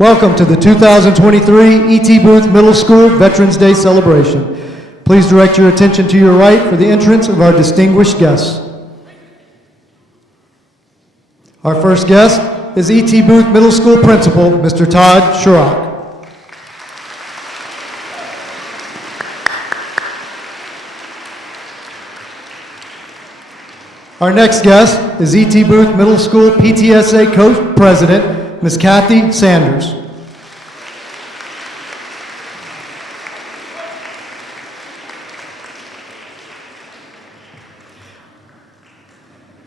Welcome to the 2023 E.T. Booth Middle School Veterans Day celebration. Please direct your attention to your right for the entrance of our distinguished guests. Our first guest is E.T. Booth Middle School Principal, Mr. Todd Sharrock. Our next guest is E.T. Booth Middle School PTSA Co-President, Ms. Kathy Sanders.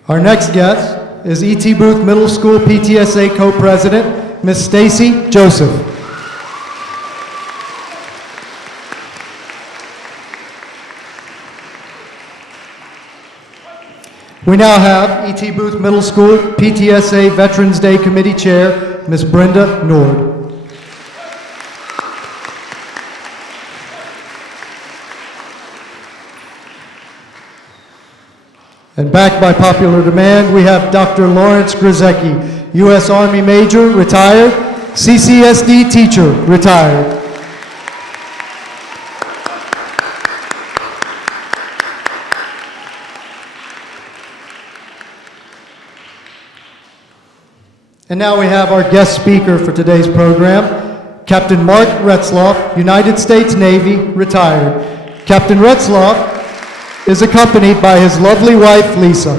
Our next guest is E.T. Booth Middle School PTSA Co-President, Ms. Stacy Joseph. We now have E.T. Booth Middle School PTSA Veterans Day Committee Chair, Ms. Brenda Nord. And back by popular demand, we have Dr. Lawrence Grzecki, U.S. Army Major, retired, CCSD teacher, retired. And now we have our guest speaker for today's program, Captain Mark Retzloff, United States Navy, retired. Captain Retzloff is accompanied by his lovely wife, Lisa.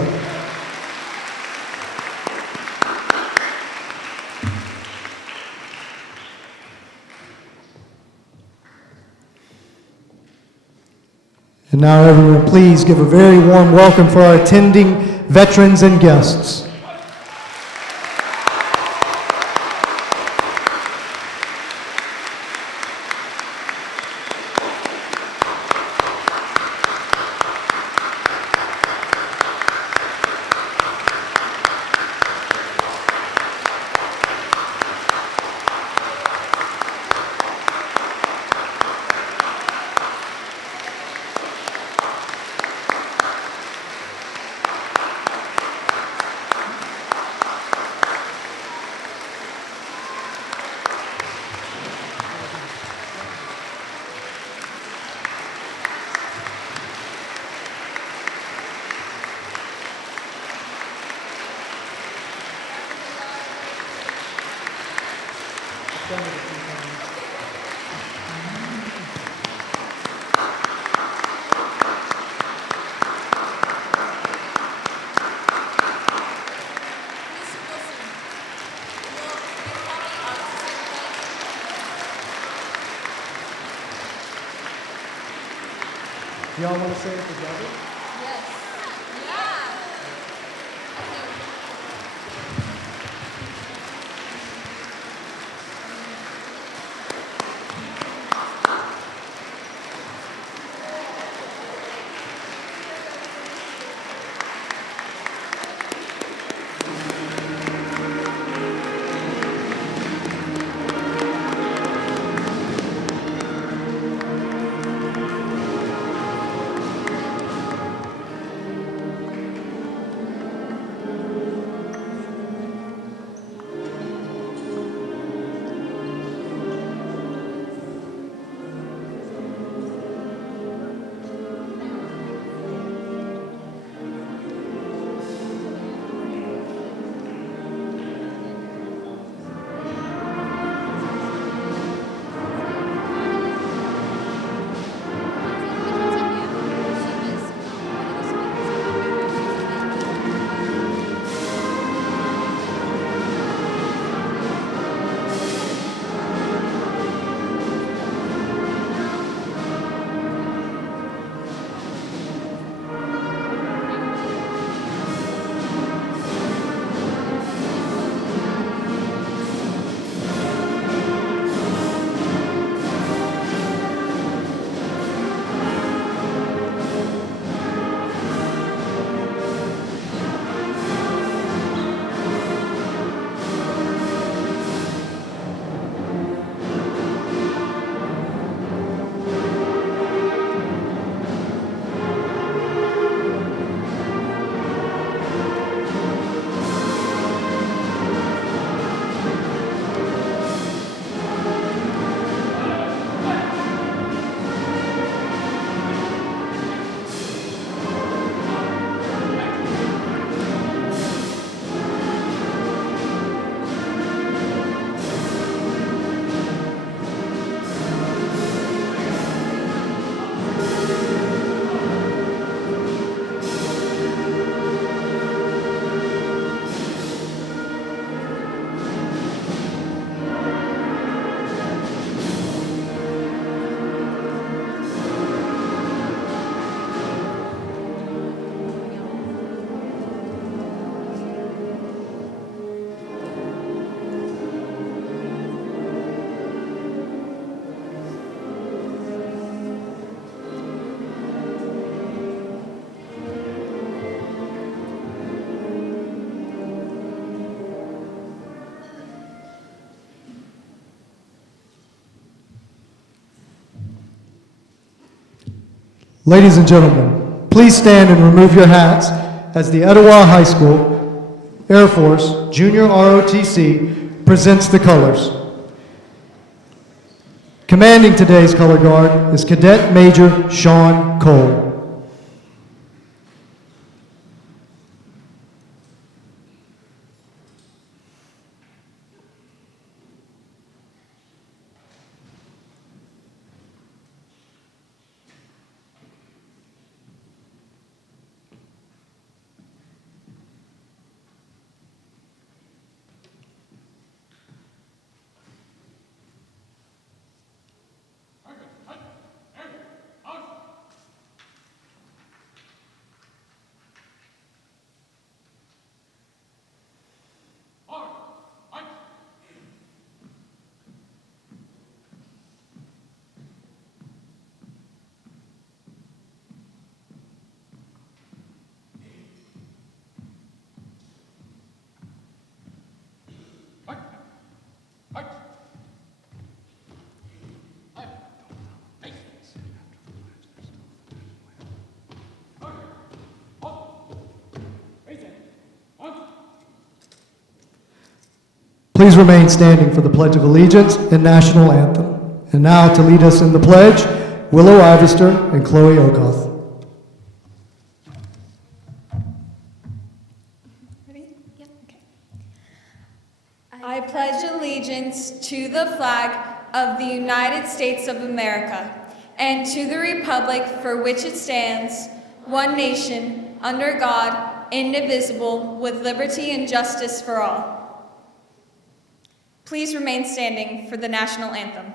And now everyone, please give a very warm welcome for our attending veterans and guests. Y'all want to say it together? Yes. Yeah. Ladies and gentlemen, please stand and remove your hats as the Etowah High School Air Force Junior ROTC presents the colors. Commanding today's color guard is Cadet Major Sean Cole. Please remain standing for the Pledge of Allegiance and National Anthem. And now to lead us in the pledge, Willow Ivester and Chloe Okoth. Ready? Yep. Okay. I pledge allegiance to the flag of the United States of America and to the republic for which it stands, one nation, under God, indivisible, with liberty and justice for all. Please remain standing for the national anthem.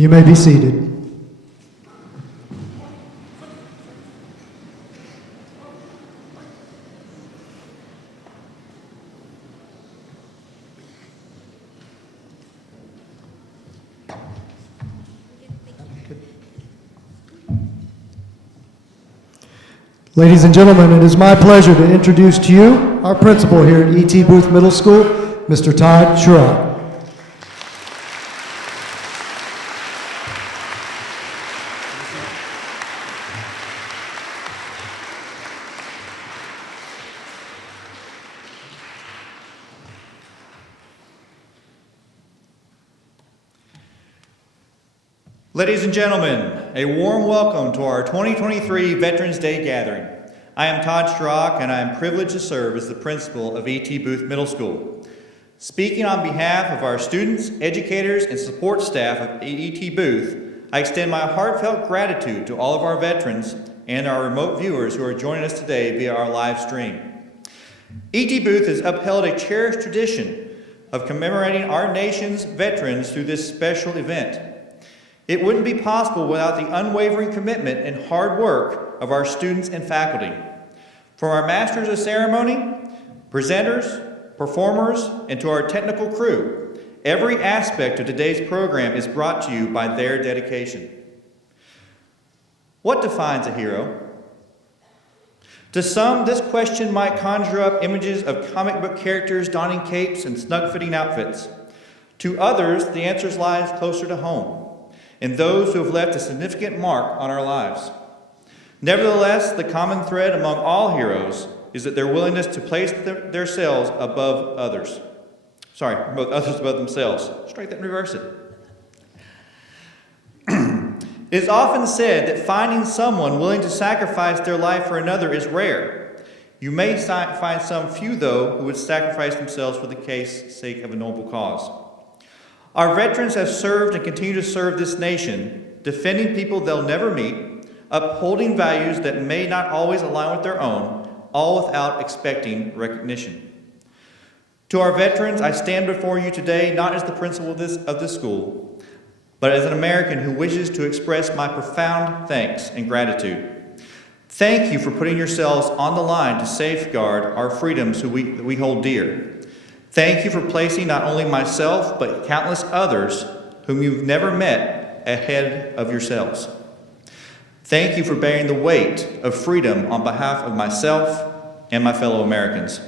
You may be seated. Ladies and gentlemen, it is my pleasure to introduce to you our principal here at E.T. Booth Middle School, Mr. Todd Sherrod. Ladies and gentlemen, a warm welcome to our 2023 Veterans Day gathering. I am Todd Strock, and I am privileged to serve as the principal of E.T. Booth Middle School. Speaking on behalf of our students, educators, and support staff of E.T. Booth, I extend my heartfelt gratitude to all of our veterans and our remote viewers who are joining us today via our live stream. E.T. Booth has upheld a cherished tradition of commemorating our nation's veterans through this special event. It wouldn't be possible without the unwavering commitment and hard work of our students and faculty. From our Masters of Ceremony, presenters, performers, and to our technical crew, every aspect of today's program is brought to you by their dedication. What defines a hero? To some, this question might conjure up images of comic book characters donning capes and snug-fitting outfits. To others, the answer lies closer to home, in those who have left a significant mark on our lives. Nevertheless, the common thread among all heroes is that their willingness to place themselves above others. Both others above themselves. Strike that and reverse it. It is often said that finding someone willing to sacrifice their life for another is rare. You may find some few, though, who would sacrifice themselves for the sake of a noble cause. Our veterans have served and continue to serve this nation, defending people they'll never meet, upholding values that may not always align with their own, all without expecting recognition. To our veterans, I stand before you today not as the principal of this school, but as an American who wishes to express my profound thanks and gratitude. Thank you for putting yourselves on the line to safeguard our freedoms that we hold dear. Thank you for placing not only myself, but countless others whom you've never met ahead of yourselves. Thank you for bearing the weight of freedom on behalf of myself and my fellow Americans.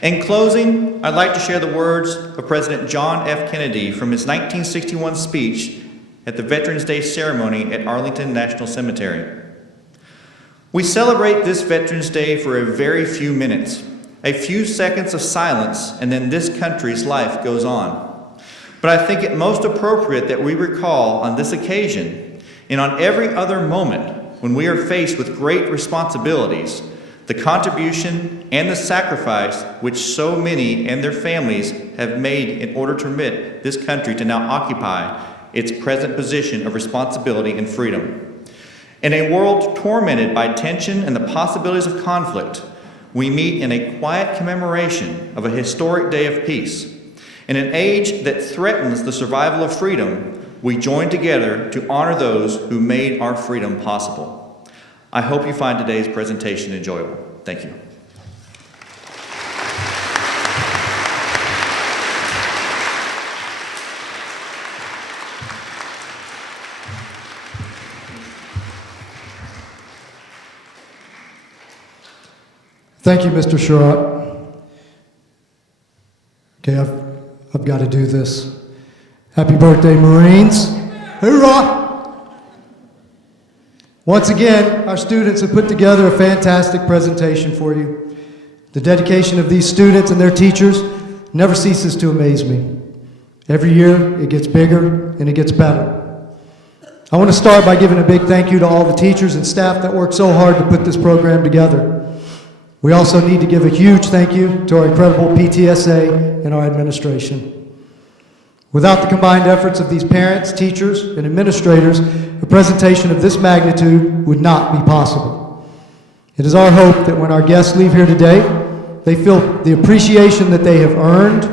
In closing, I'd like to share the words of President John F. Kennedy from his 1961 speech at the Veterans Day ceremony at Arlington National Cemetery. We celebrate this Veterans Day for a very few minutes, a few seconds of silence, and then this country's life goes on. But I think it most appropriate that we recall on this occasion and on every other moment when we are faced with great responsibilities, the contribution and the sacrifice which so many and their families have made in order to permit this country to now occupy its present position of responsibility and freedom. In a world tormented by tension and the possibilities of conflict, we meet in a quiet commemoration of a historic day of peace. In an age that threatens the survival of freedom, we join together to honor those who made our freedom possible. I hope you find today's presentation enjoyable. Thank you. Thank you, Mr. Sherratt. Okay, I've got to do this. Happy birthday, Marines. Hoorah! Once again, our students have put together a fantastic presentation for you. The dedication of these students and their teachers never ceases to amaze me. Every year, it gets bigger and it gets better. I want to start by giving a big thank you to all the teachers and staff that worked so hard to put this program together. We also need to give a huge thank you to our incredible PTSA and our administration. Without the combined efforts of these parents, teachers, and administrators, a presentation of this magnitude would not be possible. It is our hope that when our guests leave here today, they feel the appreciation that they have earned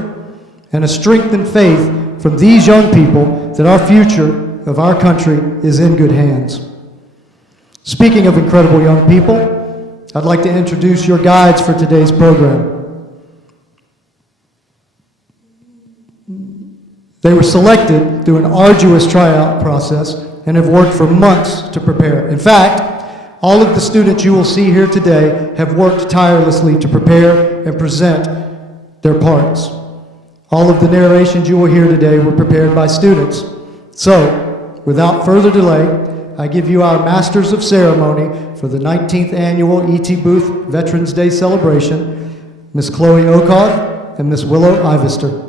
and a strengthened faith from these young people that our future of our country is in good hands. Speaking of incredible young people, I'd like to introduce your guides for today's program. They were selected through an arduous tryout process and have worked for months to prepare. In fact, all of the students you will see here today have worked tirelessly to prepare and present their parts. All of the narrations you will hear today were prepared by students. So, without further delay, I give you our Masters of Ceremony for the 19th Annual E.T. Booth Veterans Day celebration, Ms. Chloe Okov and Ms. Willow Ivester.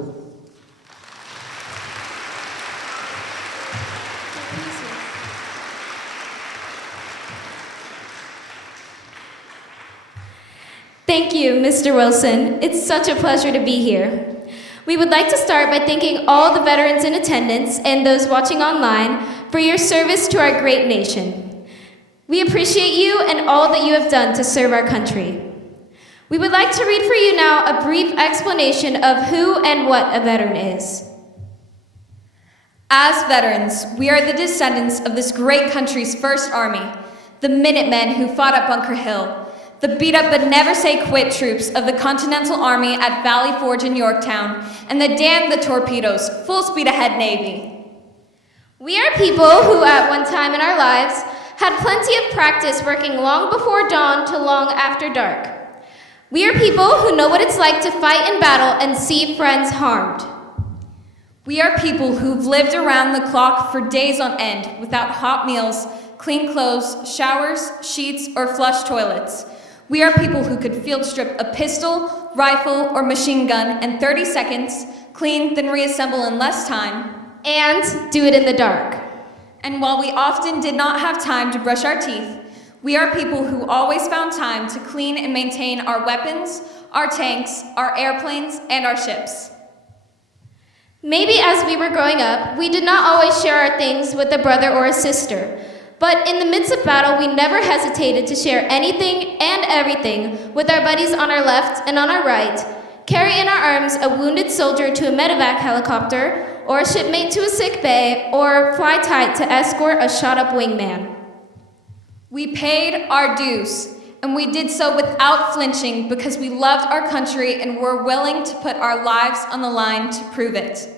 Thank you, Mr. Wilson. It's such a pleasure to be here. We would like to start by thanking all the veterans in attendance and those watching online for your service to our great nation. We appreciate you and all that you have done to serve our country. We would like to read for you now a brief explanation of who and what a veteran is. As veterans, we are the descendants of this great country's first army, the Minutemen who fought at Bunker Hill, the beat-up but never-say-quit troops of the Continental Army at Valley Forge in Yorktown, and the damn the torpedoes, full-speed-ahead Navy. We are people who, at one time in our lives, had plenty of practice working long before dawn to long after dark. We are people who know what it's like to fight in battle and see friends harmed. We are people who've lived around the clock for days on end without hot meals, clean clothes, showers, sheets, or flush toilets. We are people who could field strip a pistol, rifle, or machine gun in 30 seconds, clean, then reassemble in less time, and do it in the dark. And while we often did not have time to brush our teeth, we are people who always found time to clean and maintain our weapons, our tanks, our airplanes, and our ships. Maybe as we were growing up, we did not always share our things with a brother or a sister. But in the midst of battle, we never hesitated to share anything and everything with our buddies on our left and on our right, carry in our arms a wounded soldier to a medevac helicopter, or a shipmate to a sick bay, or fly tight to escort a shot-up wingman. We paid our dues, and we did so without flinching because we loved our country and were willing to put our lives on the line to prove it.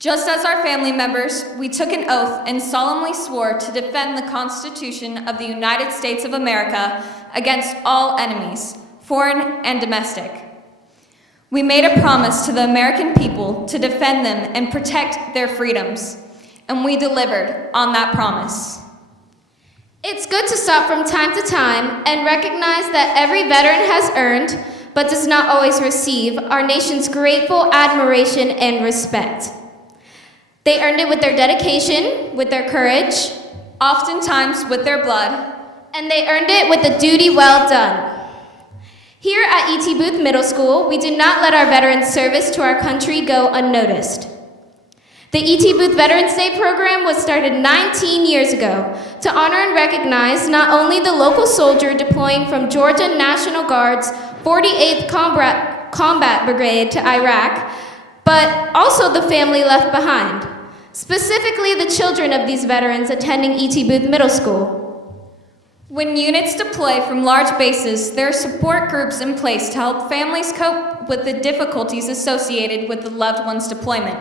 Just as our family members, we took an oath and solemnly swore to defend the Constitution of the United States of America against all enemies, foreign and domestic. We made a promise to the American people to defend them and protect their freedoms, and we delivered on that promise. It's good to stop from time to time and recognize that every veteran has earned, but does not always receive, our nation's grateful admiration and respect. They earned it with their dedication, with their courage, oftentimes with their blood, and they earned it with a duty well done. Here at E.T. Booth Middle School, we do not let our veterans' service to our country go unnoticed. The E.T. Booth Veterans Day program was started 19 years ago to honor and recognize not only the local soldier deploying from Georgia National Guard's 48th Combat Brigade to Iraq, but also the family left behind, specifically the children of these veterans attending E.T. Booth Middle School. When units deploy from large bases, there are support groups in place to help families cope with the difficulties associated with the loved one's deployment.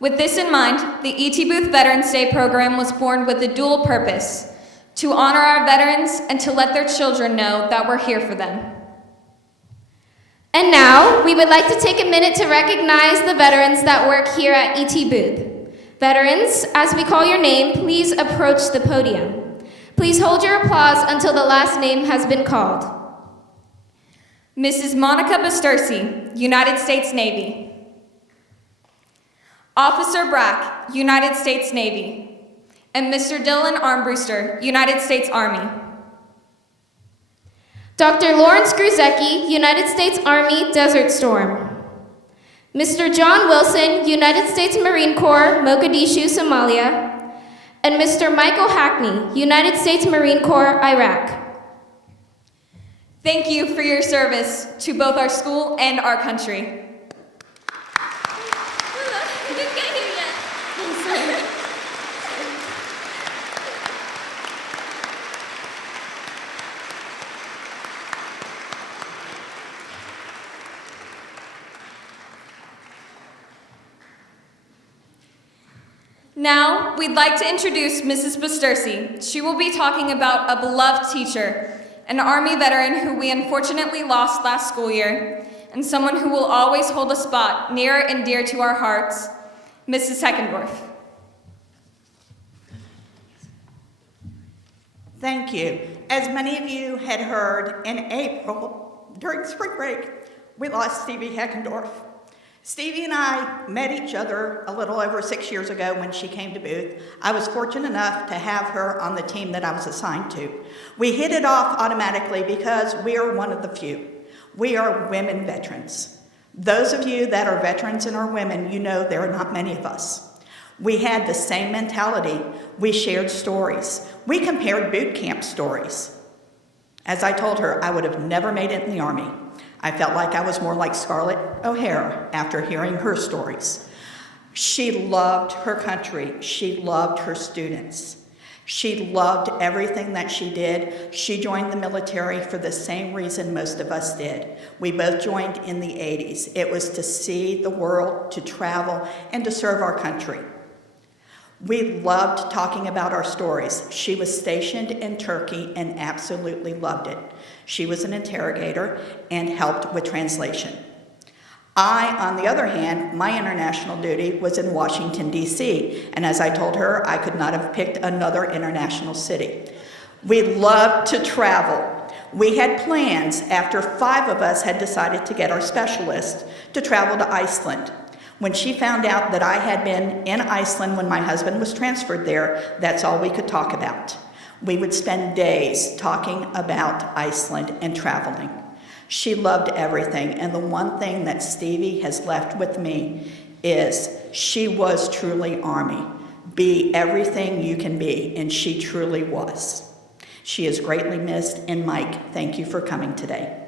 With this in mind, the E.T. Booth Veterans Day program was born with a dual purpose: to honor our veterans and to let their children know that we're here for them. And now, we would like to take a minute to recognize the veterans that work here at E.T. Booth. Veterans, as we call your name, please approach the podium. Please hold your applause until the last name has been called. Mrs. Monica Bastersi, United States Navy. Officer Brack, United States Navy. And Mr. Dylan Armbruster, United States Army. Dr. Lawrence Gruzecki, United States Army, Desert Storm. Mr. John Wilson, United States Marine Corps, Mogadishu, Somalia. And Mr. Michael Hackney, United States Marine Corps, Iraq. Thank you for your service to both our school and our country. Now, we'd like to introduce Mrs. Bastersi. She will be talking about a beloved teacher, an Army veteran who we unfortunately lost last school year, and someone who will always hold a spot near and dear to our hearts, Mrs. Heckendorf. Thank you. As many of you had heard, in April, during spring break, we lost Stevie Heckendorf. Stevie and I met each other a little over 6 years ago when she came to Booth. I was fortunate enough to have her on the team that I was assigned to. We hit it off automatically because we are one of the few. We are women veterans. Those of you that are veterans and are women, you know there are not many of us. We had the same mentality. We shared stories. We compared boot camp stories. As I told her, I would have never made it in the Army. I felt like I was more like Scarlett O'Hara after hearing her stories. She loved her country. She loved her students. She loved everything that she did. She joined the military for the same reason most of us did. We both joined in the 80s. It was to see the world, to travel, and to serve our country. We loved talking about our stories. She was stationed in Turkey and absolutely loved it. She was an interrogator and helped with translation. I, on the other hand, my international duty was in Washington, D.C., and as I told her, I could not have picked another international city. We loved to travel. We had plans after 5 of us had decided to get our specialist to travel to Iceland. When she found out that I had been in Iceland when my husband was transferred there, that's all we could talk about. We would spend days talking about Iceland and traveling. She loved everything, and the one thing that Stevie has left with me is she was truly Army. Be everything you can be, and she truly was. She is greatly missed, and Mike, thank you for coming today.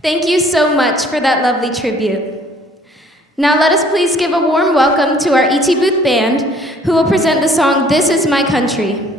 Thank you so much for that lovely tribute. Now let us please give a warm welcome to our E.T. Booth Band, who will present the song This Is My Country.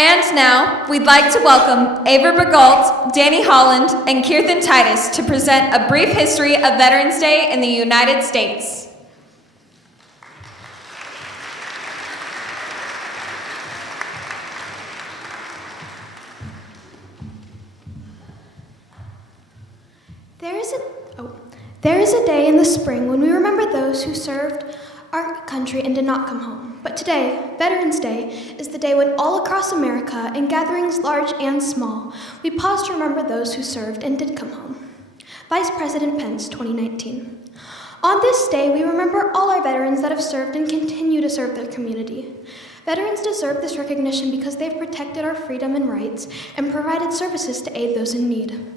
And now, we'd like to welcome Ava Bergault, Danny Holland, and Kirthan Titus to present a brief history of Veterans Day in the United States. There is a day in the spring when we remember those who served our country and did not come home. But today, Veterans Day, is the day when all across America, in gatherings large and small, we pause to remember those who served and did come home. Vice President Pence, 2019. On this day, we remember all our veterans that have served and continue to serve their community. Veterans deserve this recognition because they've protected our freedom and rights and provided services to aid those in need.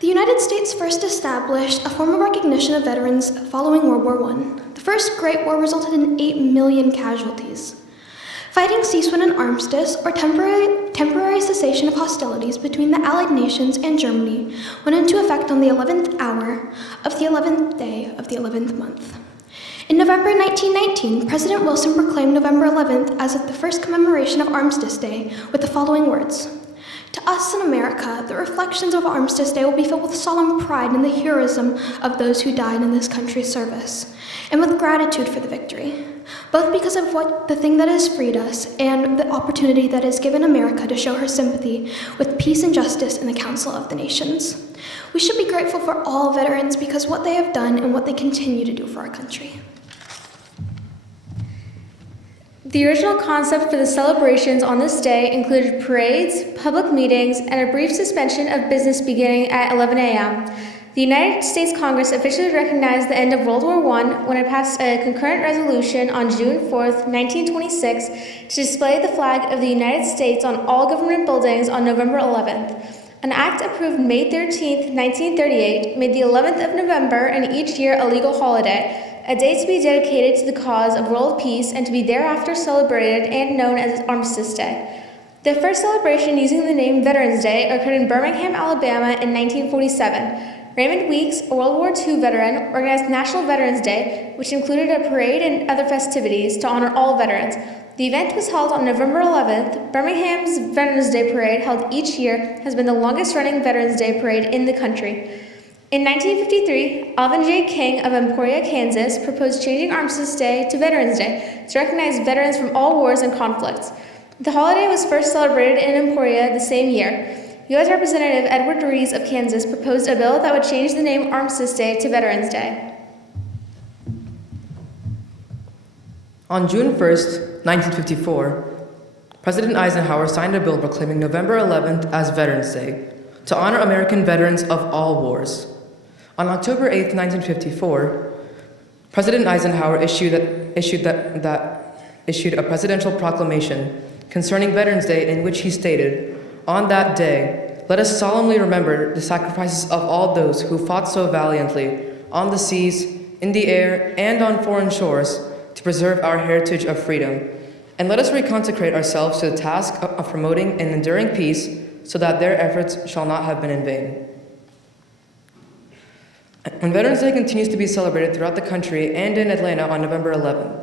The United States first established a form of recognition of veterans following World War I. The First Great War resulted in 8 million casualties. Fighting ceased when an armistice, or temporary cessation of hostilities between the Allied nations and Germany, went into effect on the 11th hour of the 11th day of the 11th month. In November 1919, President Wilson proclaimed November 11th as the first commemoration of Armistice Day with the following words: "To us in America, the reflections of Armistice Day will be filled with solemn pride in the heroism of those who died in this country's service, and with gratitude for the victory, both because of the thing that has freed us and the opportunity that has given America to show her sympathy with peace and justice in the Council of the Nations. We should be grateful for all veterans because what they have done and what they continue to do for our country." The original concept for the celebrations on this day included parades, public meetings, and a brief suspension of business beginning at 11 a.m. The United States Congress officially recognized the end of World War I when it passed a concurrent resolution on June 4, 1926, to display the flag of the United States on all government buildings on November 11th. An act approved May 13, 1938, made the 11th of November in each year a legal holiday, a day to be dedicated to the cause of world peace and to be thereafter celebrated and known as Armistice Day. The first celebration using the name Veterans Day occurred in Birmingham, Alabama in 1947. Raymond Weeks, a World War II veteran, organized National Veterans Day, which included a parade and other festivities to honor all veterans. The event was held on November 11th. Birmingham's Veterans Day Parade, held each year, has been the longest-running Veterans Day parade in the country. In 1953, Alvin J. King of Emporia, Kansas, proposed changing Armistice Day to Veterans Day to recognize veterans from all wars and conflicts. The holiday was first celebrated in Emporia the same year. U.S. Representative Edward Rees of Kansas proposed a bill that would change the name Armistice Day to Veterans Day. On June 1st, 1954, President Eisenhower signed a bill proclaiming November 11th as Veterans Day to honor American veterans of all wars. On October 8th, 1954, President Eisenhower issued a presidential proclamation concerning Veterans Day in which he stated, "On that day, let us solemnly remember the sacrifices of all those who fought so valiantly on the seas, in the air, and on foreign shores to preserve our heritage of freedom. And let us reconsecrate ourselves to the task of promoting and enduring peace so that their efforts shall not have been in vain." And Veterans Day continues to be celebrated throughout the country and in Atlanta on November 11th.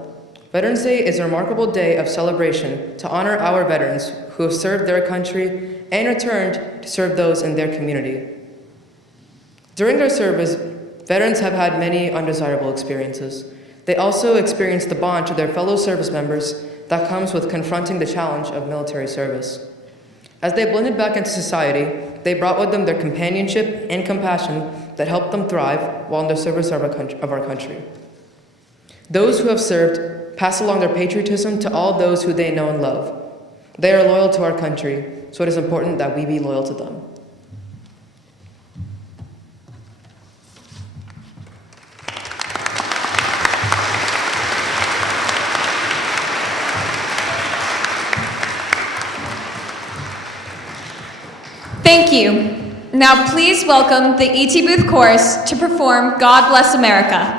Veterans Day is a remarkable day of celebration to honor our veterans who have served their country and returned to serve those in their community. During their service, veterans have had many undesirable experiences. They also experience the bond to their fellow service members that comes with confronting the challenge of military service. As they blended back into society, they brought with them their companionship and compassion that helped them thrive while in the service of our country. Those who have served pass along their patriotism to all those who they know and love. They are loyal to our country, so it is important that we be loyal to them. Thank you. Now please welcome the E.T. Booth Chorus to perform God Bless America.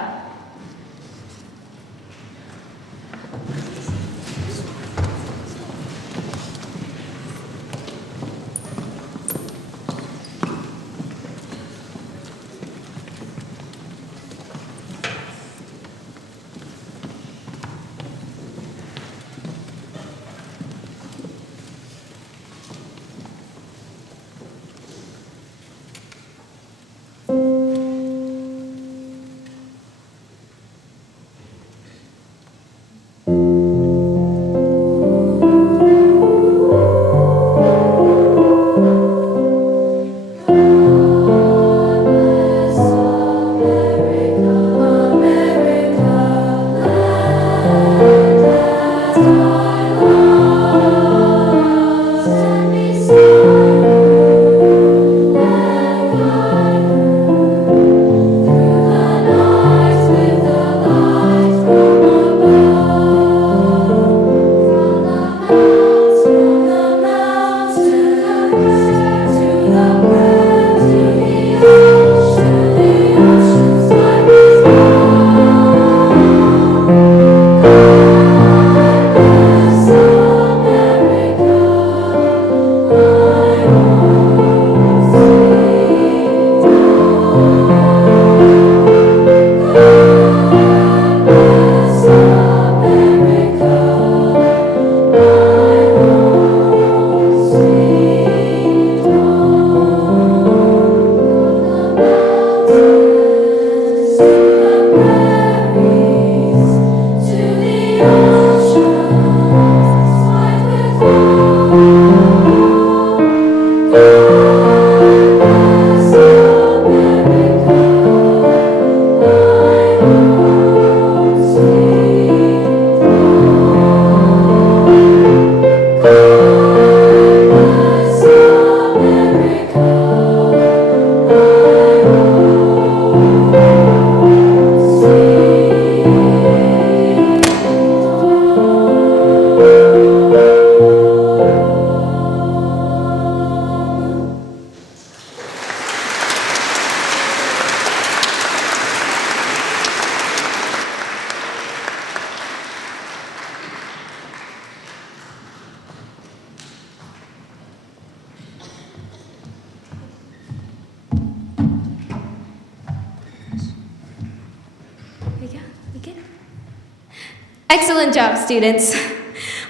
Excellent job, students.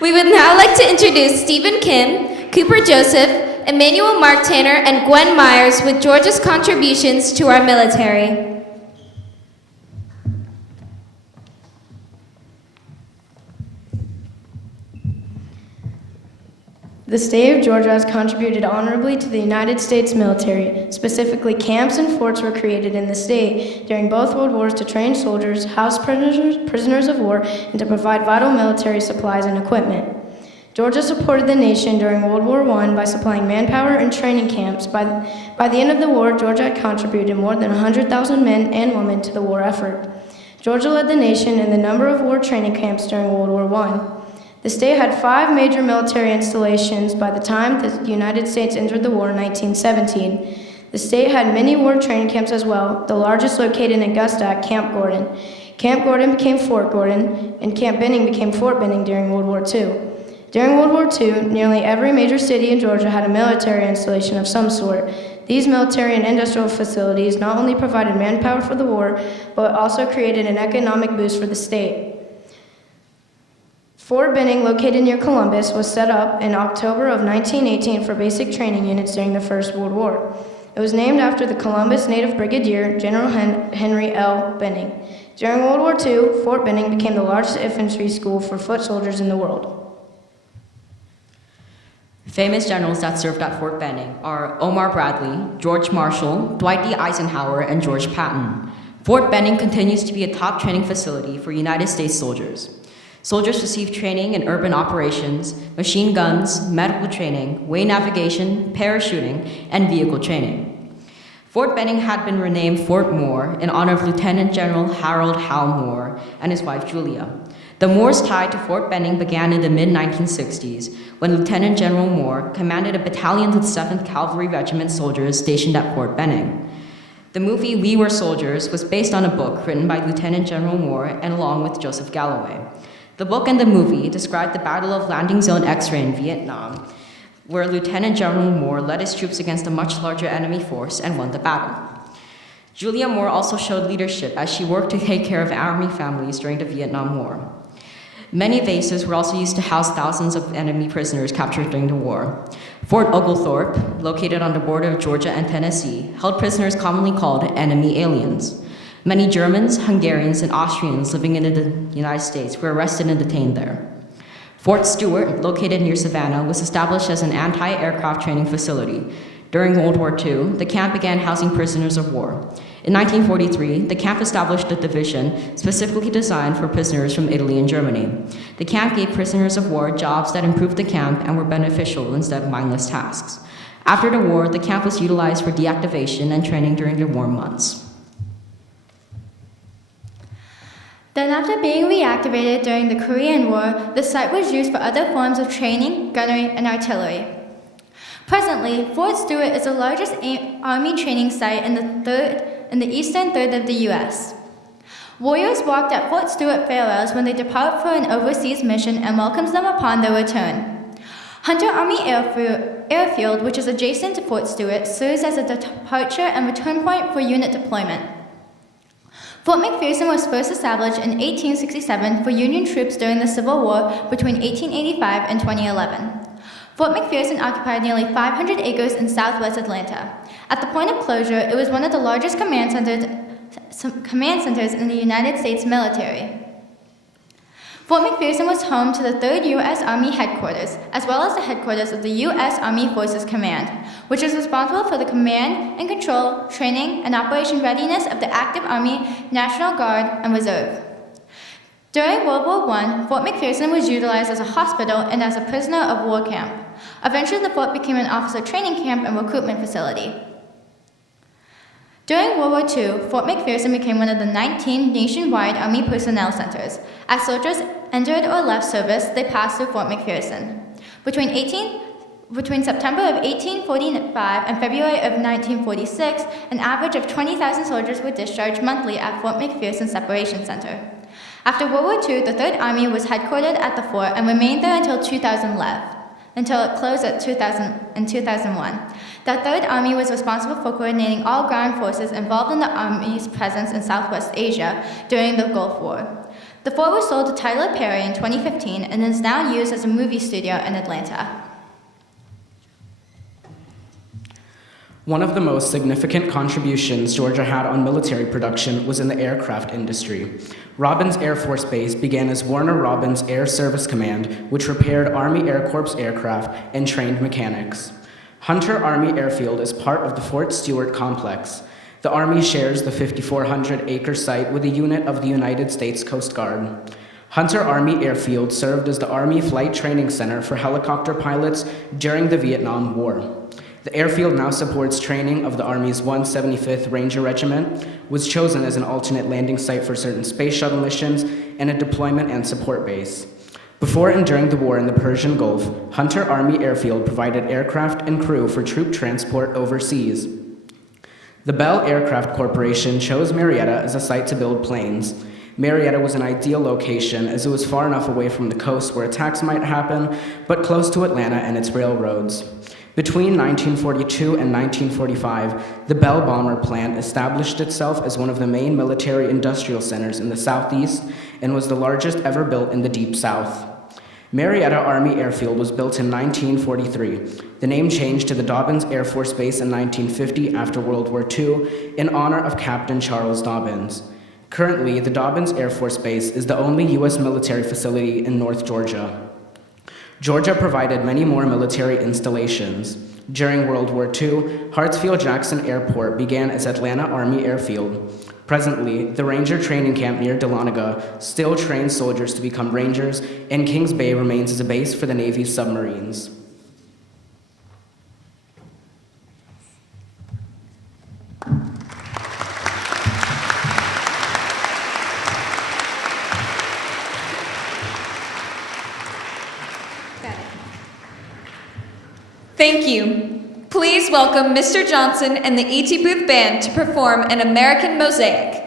We would now like to introduce Stephen Kim, Cooper Joseph, Emmanuel Mark Tanner, and Gwen Myers with Georgia's contributions to our military. The state of Georgia has contributed honorably to the United States military. Specifically, camps and forts were created in the state during both World Wars to train soldiers, house prisoners of war, and to provide vital military supplies and equipment. Georgia supported the nation during World War I by supplying manpower and training camps. By the end of the war, Georgia had contributed more than 100,000 men and women to the war effort. Georgia led the nation in the number of war training camps during World War I. The state had 5 major military installations by the time the United States entered the war in 1917. The state had many war training camps as well, the largest located in Augusta, Camp Gordon. Camp Gordon became Fort Gordon, and Camp Benning became Fort Benning during World War II. During World War II, nearly every major city in Georgia had a military installation of some sort. These military and industrial facilities not only provided manpower for the war, but also created an economic boost for the state. Fort Benning, located near Columbus, was set up in October of 1918 for basic training units during the First World War. It was named after the Columbus native brigadier, General Henry L. Benning. During World War II, Fort Benning became the largest infantry school for foot soldiers in the world. Famous generals that served at Fort Benning are Omar Bradley, George Marshall, Dwight D. Eisenhower, and George Patton. Fort Benning continues to be a top training facility for United States soldiers. Soldiers receive training in urban operations, machine guns, medical training, way navigation, parachuting, and vehicle training. Fort Benning had been renamed Fort Moore in honor of Lieutenant General Harold Hal Moore and his wife Julia. The Moore's tie to Fort Benning began in the mid-1960s when Lieutenant General Moore commanded a battalion of the 7th Cavalry Regiment soldiers stationed at Fort Benning. The movie We Were Soldiers was based on a book written by Lieutenant General Moore and along with Joseph Galloway. The book and the movie described the Battle of Landing Zone X-Ray in Vietnam, where Lieutenant General Moore led his troops against a much larger enemy force and won the battle. Julia Moore also showed leadership as she worked to take care of Army families during the Vietnam War. Many bases were also used to house thousands of enemy prisoners captured during the war. Fort Oglethorpe, located on the border of Georgia and Tennessee, held prisoners commonly called enemy aliens. Many Germans, Hungarians, and Austrians living in the United States were arrested and detained there. Fort Stewart, located near Savannah, was established as an anti-aircraft training facility. During World War II, the camp began housing prisoners of war. In 1943, the camp established a division specifically designed for prisoners from Italy and Germany. The camp gave prisoners of war jobs that improved the camp and were beneficial instead of mindless tasks. After the war, the camp was utilized for deactivation and training during the warm months. Then after being reactivated during the Korean War, the site was used for other forms of training, gunnery, and artillery. Presently, Fort Stewart is the largest Army training site in the eastern third of the U.S. Warriors walked at Fort Stewart farewells when they depart for an overseas mission and welcomes them upon their return. Hunter Army Airfield, which is adjacent to Fort Stewart, serves as a departure and return point for unit deployment. Fort McPherson was first established in 1867 for Union troops during the Civil War between 1885 and 2011. Fort McPherson occupied nearly 500 acres in southwest Atlanta. At the point of closure, it was one of the largest command centers in the United States military. Fort McPherson was home to the 3rd U.S. Army Headquarters, as well as the headquarters of the U.S. Army Forces Command, which is responsible for the command and control, training, and operation readiness of the active Army, National Guard, and Reserve. During World War I, Fort McPherson was utilized as a hospital and as a prisoner of war camp. Eventually, the fort became an officer training camp and recruitment facility. During World War II, Fort McPherson became one of the 19 nationwide Army personnel centers. As soldiers entered or left service, they passed through Fort McPherson. Between September of 1845 and February of 1946, an average of 20,000 soldiers were discharged monthly at Fort McPherson Separation Center. After World War II, the 3rd Army was headquartered at the fort and remained there until it closed in 2001. The 3rd Army was responsible for coordinating all ground forces involved in the Army's presence in Southwest Asia during the Gulf War. The fort was sold to Tyler Perry in 2015 and is now used as a movie studio in Atlanta. One of the most significant contributions Georgia had on military production was in the aircraft industry. Robins Air Force Base began as Warner Robins Air Service Command, which repaired Army Air Corps aircraft and trained mechanics. Hunter Army Airfield is part of the Fort Stewart complex. The Army shares the 5,400-acre site with a unit of the United States Coast Guard. Hunter Army Airfield served as the Army Flight Training Center for helicopter pilots during the Vietnam War. The airfield now supports training of the Army's 175th Ranger Regiment, was chosen as an alternate landing site for certain space shuttle missions, and a deployment and support base. Before and during the war in the Persian Gulf, Hunter Army Airfield provided aircraft and crew for troop transport overseas. The Bell Aircraft Corporation chose Marietta as a site to build planes. Marietta was an ideal location as it was far enough away from the coast where attacks might happen, but close to Atlanta and its railroads. Between 1942 and 1945, the Bell Bomber Plant established itself as one of the main military industrial centers in the Southeast and was the largest ever built in the Deep South. Marietta Army Airfield was built in 1943. The name changed to the Dobbins Air Force Base in 1950 after World War II in honor of Captain Charles Dobbins. Currently, the Dobbins Air Force Base is the only U.S. military facility in North Georgia. Georgia provided many more military installations. During World War II, Hartsfield-Jackson Airport began as Atlanta Army Airfield. Presently, the Ranger Training Camp near Dahlonega still trains soldiers to become Rangers, and Kings Bay remains as a base for the Navy's submarines. Thank you. Please welcome Mr. Johnson and the E.T. Booth Band to perform an American Mosaic.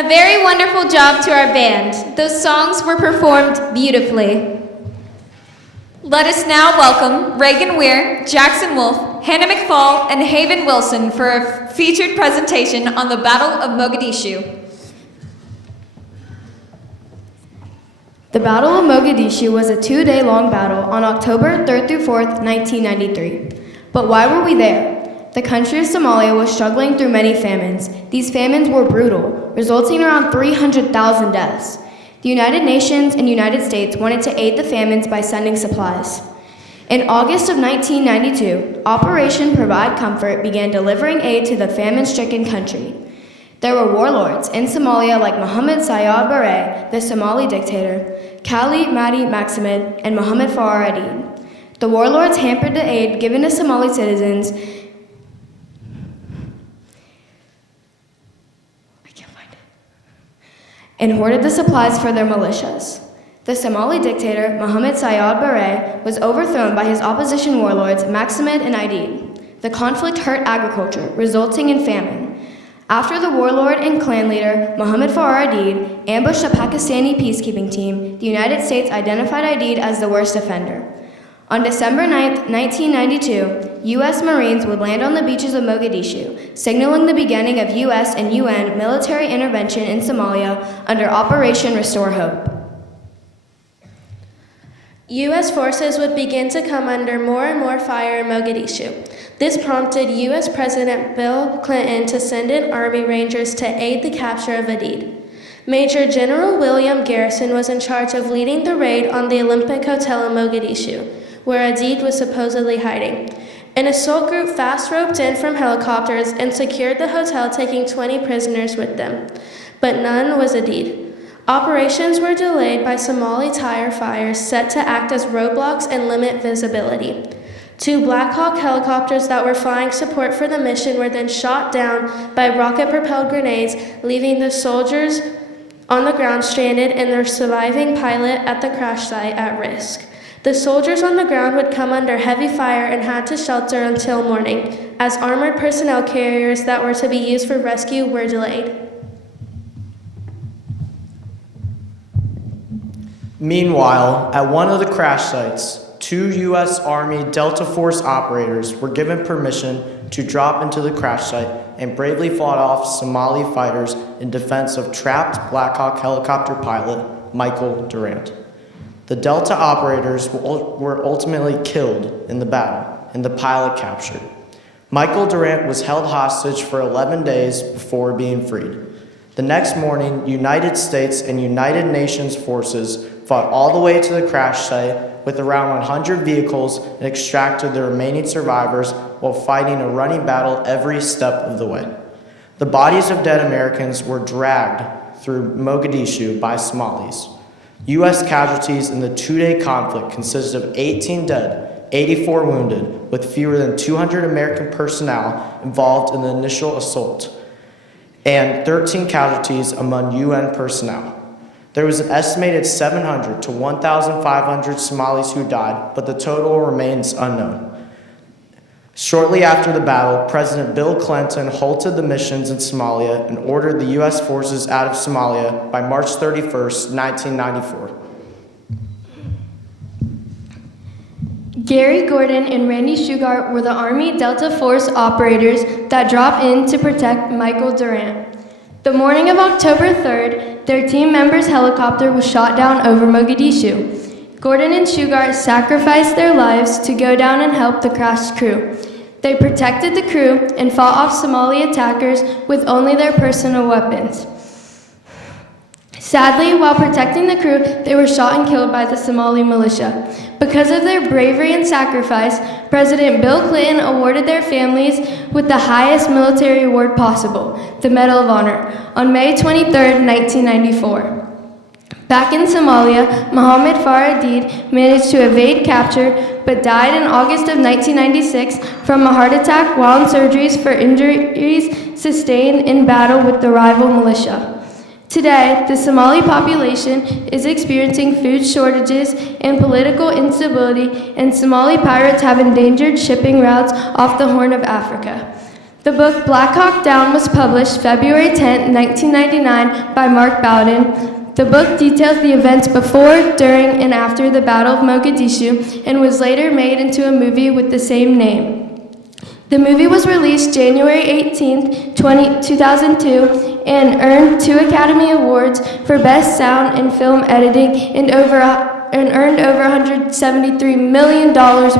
A very wonderful job to our band. Those songs were performed beautifully. Let us now welcome Reagan Weir, Jackson Wolf, Hannah McFall, and Haven Wilson for a featured presentation on the Battle of Mogadishu. The Battle of Mogadishu was a 2-day-long battle on October 3rd through 4th, 1993. But why were we there? The country of Somalia was struggling through many famines. These famines were brutal, resulting in around 300,000 deaths. The United Nations and United States wanted to aid the famines by sending supplies. In August of 1992, Operation Provide Comfort began delivering aid to the famine-stricken country. There were warlords in Somalia like Mohammed Siad Barre, the Somali dictator, Kali Mahdi Maxamed, and Mohammed Farah Aidid. The warlords hampered the aid given to Somali citizens and hoarded the supplies for their militias. The Somali dictator, Mohammed Siad Barre, was overthrown by his opposition warlords, Maxamed and Aidid. The conflict hurt agriculture, resulting in famine. After the warlord and clan leader, Mohammed Farah Aidid, ambushed a Pakistani peacekeeping team, the United States identified Aidid as the worst offender. On December 9, 1992, U.S. Marines would land on the beaches of Mogadishu, signaling the beginning of U.S. and UN military intervention in Somalia under Operation Restore Hope. U.S. forces would begin to come under more and more fire in Mogadishu. This prompted U.S. President Bill Clinton to send in Army Rangers to aid the capture of Aidid. Major General William Garrison was in charge of leading the raid on the Olympic Hotel in Mogadishu, where Aidid was supposedly hiding. An assault group fast roped in from helicopters and secured the hotel, taking 20 prisoners with them. But none was Aidid. Operations were delayed by Somali tire fires set to act as roadblocks and limit visibility. 2 Black Hawk helicopters that were flying support for the mission were then shot down by rocket-propelled grenades, leaving the soldiers on the ground stranded and their surviving pilot at the crash site at risk. The soldiers on the ground would come under heavy fire and had to shelter until morning, as armored personnel carriers that were to be used for rescue were delayed. Meanwhile, at one of the crash sites, 2 U.S. Army Delta Force operators were given permission to drop into the crash site and bravely fought off Somali fighters in defense of trapped Black Hawk helicopter pilot Michael Durant. The Delta operators were ultimately killed in the battle, and the pilot captured. Michael Durant was held hostage for 11 days before being freed. The next morning, United States and United Nations forces fought all the way to the crash site with around 100 vehicles and extracted the remaining survivors while fighting a running battle every step of the way. The bodies of dead Americans were dragged through Mogadishu by Somalis. U.S. casualties in the 2-day conflict consisted of 18 dead, 84 wounded, with fewer than 200 American personnel involved in the initial assault, and 13 casualties among UN personnel. There was an estimated 700 to 1,500 Somalis who died, but the total remains unknown. Shortly after the battle, President Bill Clinton halted the missions in Somalia and ordered the U.S. forces out of Somalia by March 31st, 1994. Gary Gordon and Randy Shugart were the Army Delta Force operators that dropped in to protect Michael Durant. The morning of October 3rd, their team member's helicopter was shot down over Mogadishu. Gordon and Shugart sacrificed their lives to go down and help the crashed crew. They protected the crew and fought off Somali attackers with only their personal weapons. Sadly, while protecting the crew, they were shot and killed by the Somali militia. Because of their bravery and sacrifice, President Bill Clinton awarded their families with the highest military award possible, the Medal of Honor, on May 23, 1994. Back in Somalia, Mohammed Farah Aidid managed to evade capture, but died in August of 1996 from a heart attack while in surgeries for injuries sustained in battle with the rival militia. Today, the Somali population is experiencing food shortages and political instability, and Somali pirates have endangered shipping routes off the Horn of Africa. The book Black Hawk Down was published February 10, 1999 by Mark Bowden. The book details the events before, during, and after the Battle of Mogadishu and was later made into a movie with the same name. The movie was released January 18, 2002 and earned 2 Academy Awards for Best Sound and Film Editing and earned over $173 million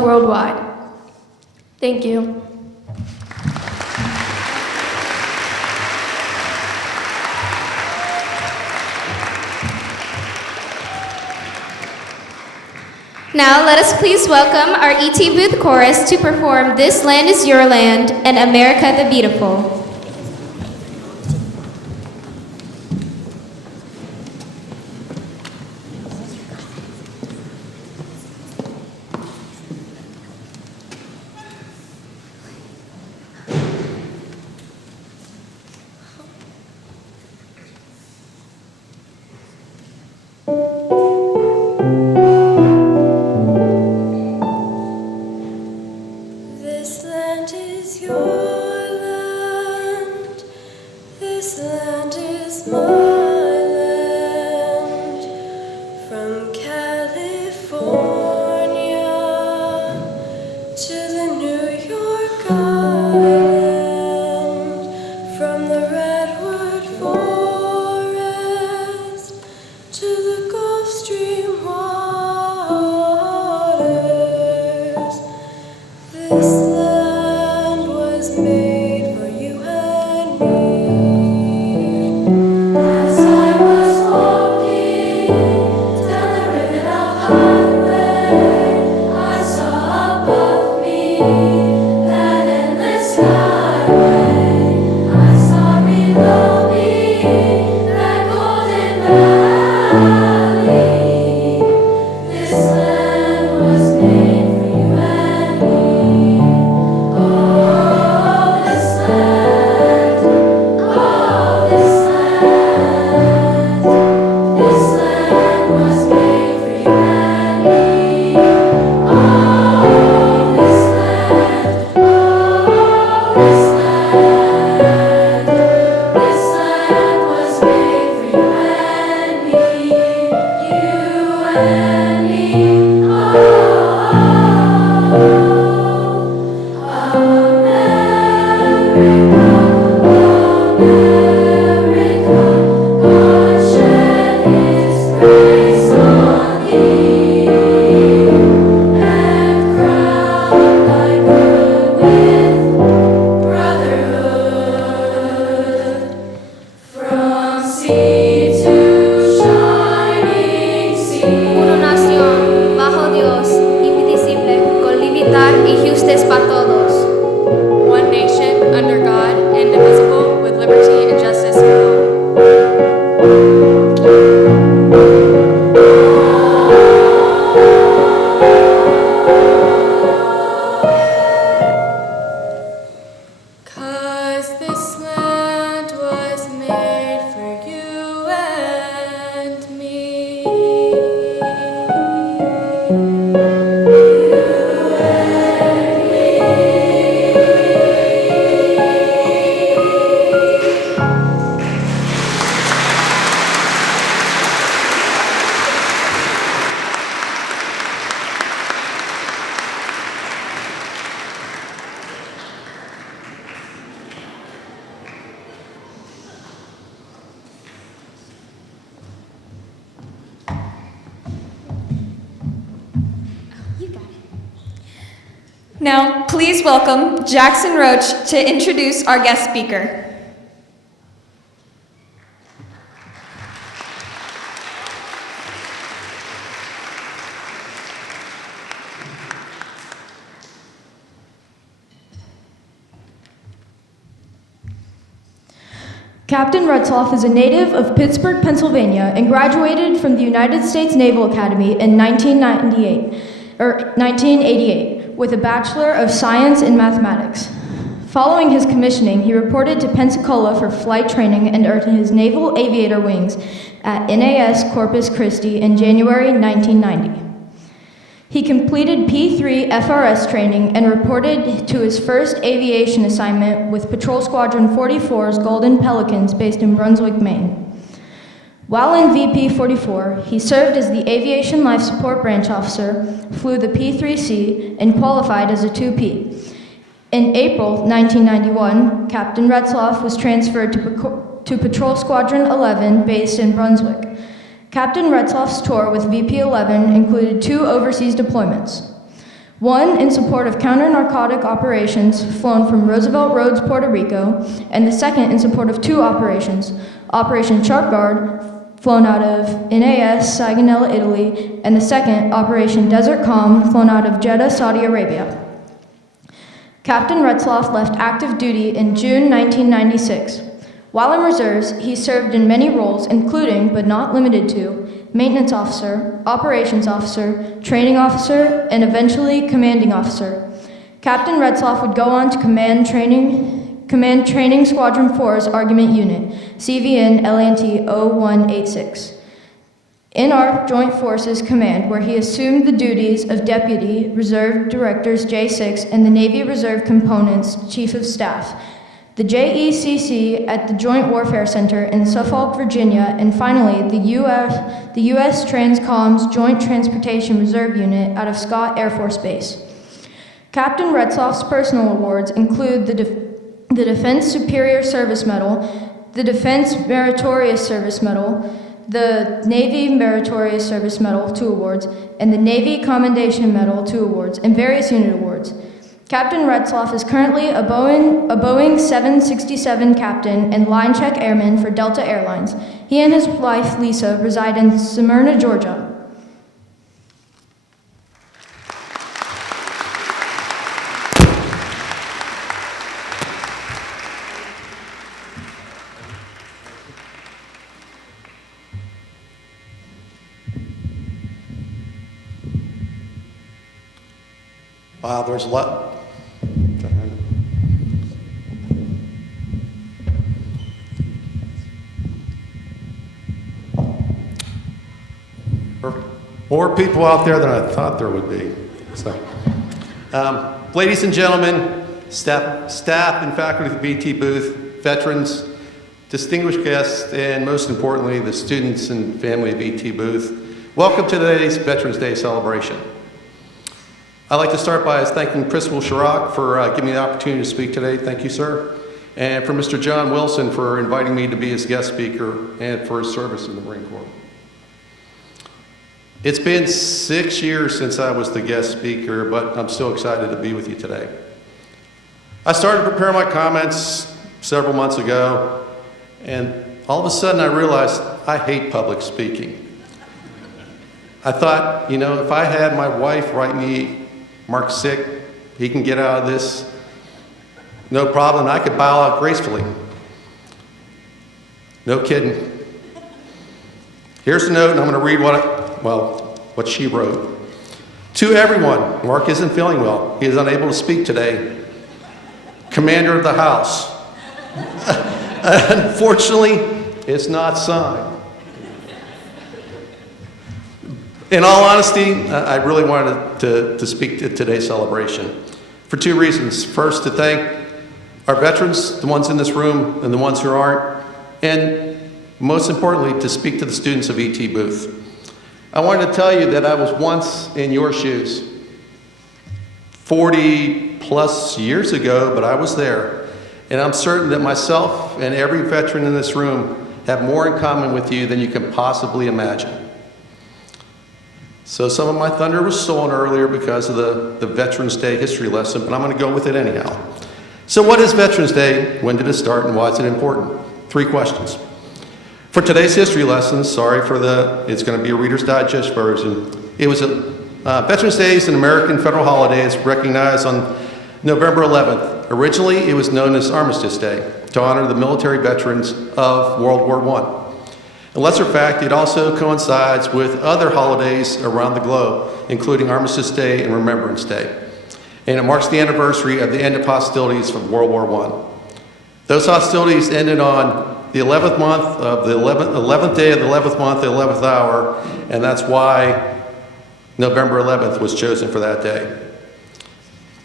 worldwide. Thank you. Now let us please welcome our E.T. Booth Chorus to perform This Land Is Your Land and America the Beautiful. This land is your land. This land is my land. From California to the New York Island, from the Redwood Forest to the Gulf Stream waters. This land was made for you and me. As I was walking down the Rivendell Highway, I saw above me that endless skyway. I saw below me that golden valley. This land was made for you and me. Oh, this land, oh, this land. This land was made for you and me. Oh, this land, oh, this land. This land was made for you and me. You and me. From sea to shining sea. Una nación bajo Dios, indivisible, con libertad y justicia para todos. One nation, under God, indivisible, with liberty and justice for all. Cause this land was made for you and me. Now, please welcome Jackson Roach to introduce our guest speaker. Captain Retzloff is a native of Pittsburgh, Pennsylvania, and graduated from the United States Naval Academy in 1988 with a Bachelor of Science in Mathematics. Following his commissioning, he reported to Pensacola for flight training and earned his naval aviator wings at NAS Corpus Christi in January 1990. He completed P3 FRS training and reported to his first aviation assignment with Patrol Squadron 44's Golden Pelicans based in Brunswick, Maine. While in VP-44, he served as the Aviation Life Support Branch Officer, flew the P-3C, and qualified as a 2P. In April 1991, Captain Retzloff was transferred to Patrol Squadron 11 based in Brunswick. Captain Retzloff's tour with VP-11 included 2 overseas deployments. One in support of counter-narcotic operations flown from Roosevelt Roads, Puerto Rico, and the second in support of 2 operations, Operation Sharp Guard, flown out of NAS Sigonella, Italy, and the second, Operation Desert Calm, flown out of Jeddah, Saudi Arabia. Captain Retzloff left active duty in June 1996. While in reserves, he served in many roles, including, but not limited to, maintenance officer, operations officer, training officer, and eventually commanding officer. Captain Retzloff would go on to command Training Squadron 4's Argument Unit, CVN LANT 0186. In our Joint Forces Command, where he assumed the duties of Deputy Reserve Directors J6 and the Navy Reserve Component's Chief of Staff, the JECC at the Joint Warfare Center in Suffolk, Virginia, and finally the U.S. Transcom's Joint Transportation Reserve Unit out of Scott Air Force Base. Captain Retzloff's personal awards include the Defense Superior Service Medal, the Defense Meritorious Service Medal, the Navy Meritorious Service Medal, 2 awards, and the Navy Commendation Medal, 2 awards, and various unit awards. Captain Retzloff is currently a Boeing 767 captain and line check airman for Delta Airlines. He and his wife, Lisa, reside in Smyrna, Georgia. Wow, there's a lot. More people out there than I thought there would be. So, ladies and gentlemen, staff and faculty of the BT Booth, veterans, distinguished guests, and most importantly, the students and family of BT Booth, welcome to today's Veterans Day celebration. I'd like to start by thanking Principal Chirac for giving me the opportunity to speak today. Thank you, sir. And for Mr. John Wilson for inviting me to be his guest speaker and for his service in the Marine Corps. It's been 6 years since I was the guest speaker, but I'm still excited to be with you today. I started to prepare my comments several months ago, and all of a sudden I realized I hate public speaking. I thought, if I had my wife write me, "Mark's sick, he can get out of this, no problem," I could bow out gracefully. No kidding. Here's the note, and I'm going to read what she wrote. To everyone, Mark isn't feeling well. He is unable to speak today. Commander of the House. Unfortunately, it's not signed. In all honesty, I really wanted to speak to today's celebration for 2 reasons. First, to thank our veterans, the ones in this room and the ones who aren't, and most importantly, to speak to the students of E.T. Booth. I wanted to tell you that I was once in your shoes 40 plus years ago, but I was there. And I'm certain that myself and every veteran in this room have more in common with you than you can possibly imagine. So some of my thunder was stolen earlier because of the Veterans Day history lesson, but I'm going to go with it anyhow. So what is Veterans Day? When did it start and why is it important? 3 questions. For today's history lesson, it's going to be a Reader's Digest version. Veterans Day is an American federal holiday. It's recognized on November 11th. Originally, it was known as Armistice Day to honor the military veterans of World War I. A lesser fact, it also coincides with other holidays around the globe, including Armistice Day and Remembrance Day. And it marks the anniversary of the end of hostilities from World War I. Those hostilities ended on the 11th month of the 11th day of the 11th month, the 11th hour, and that's why November 11th was chosen for that day.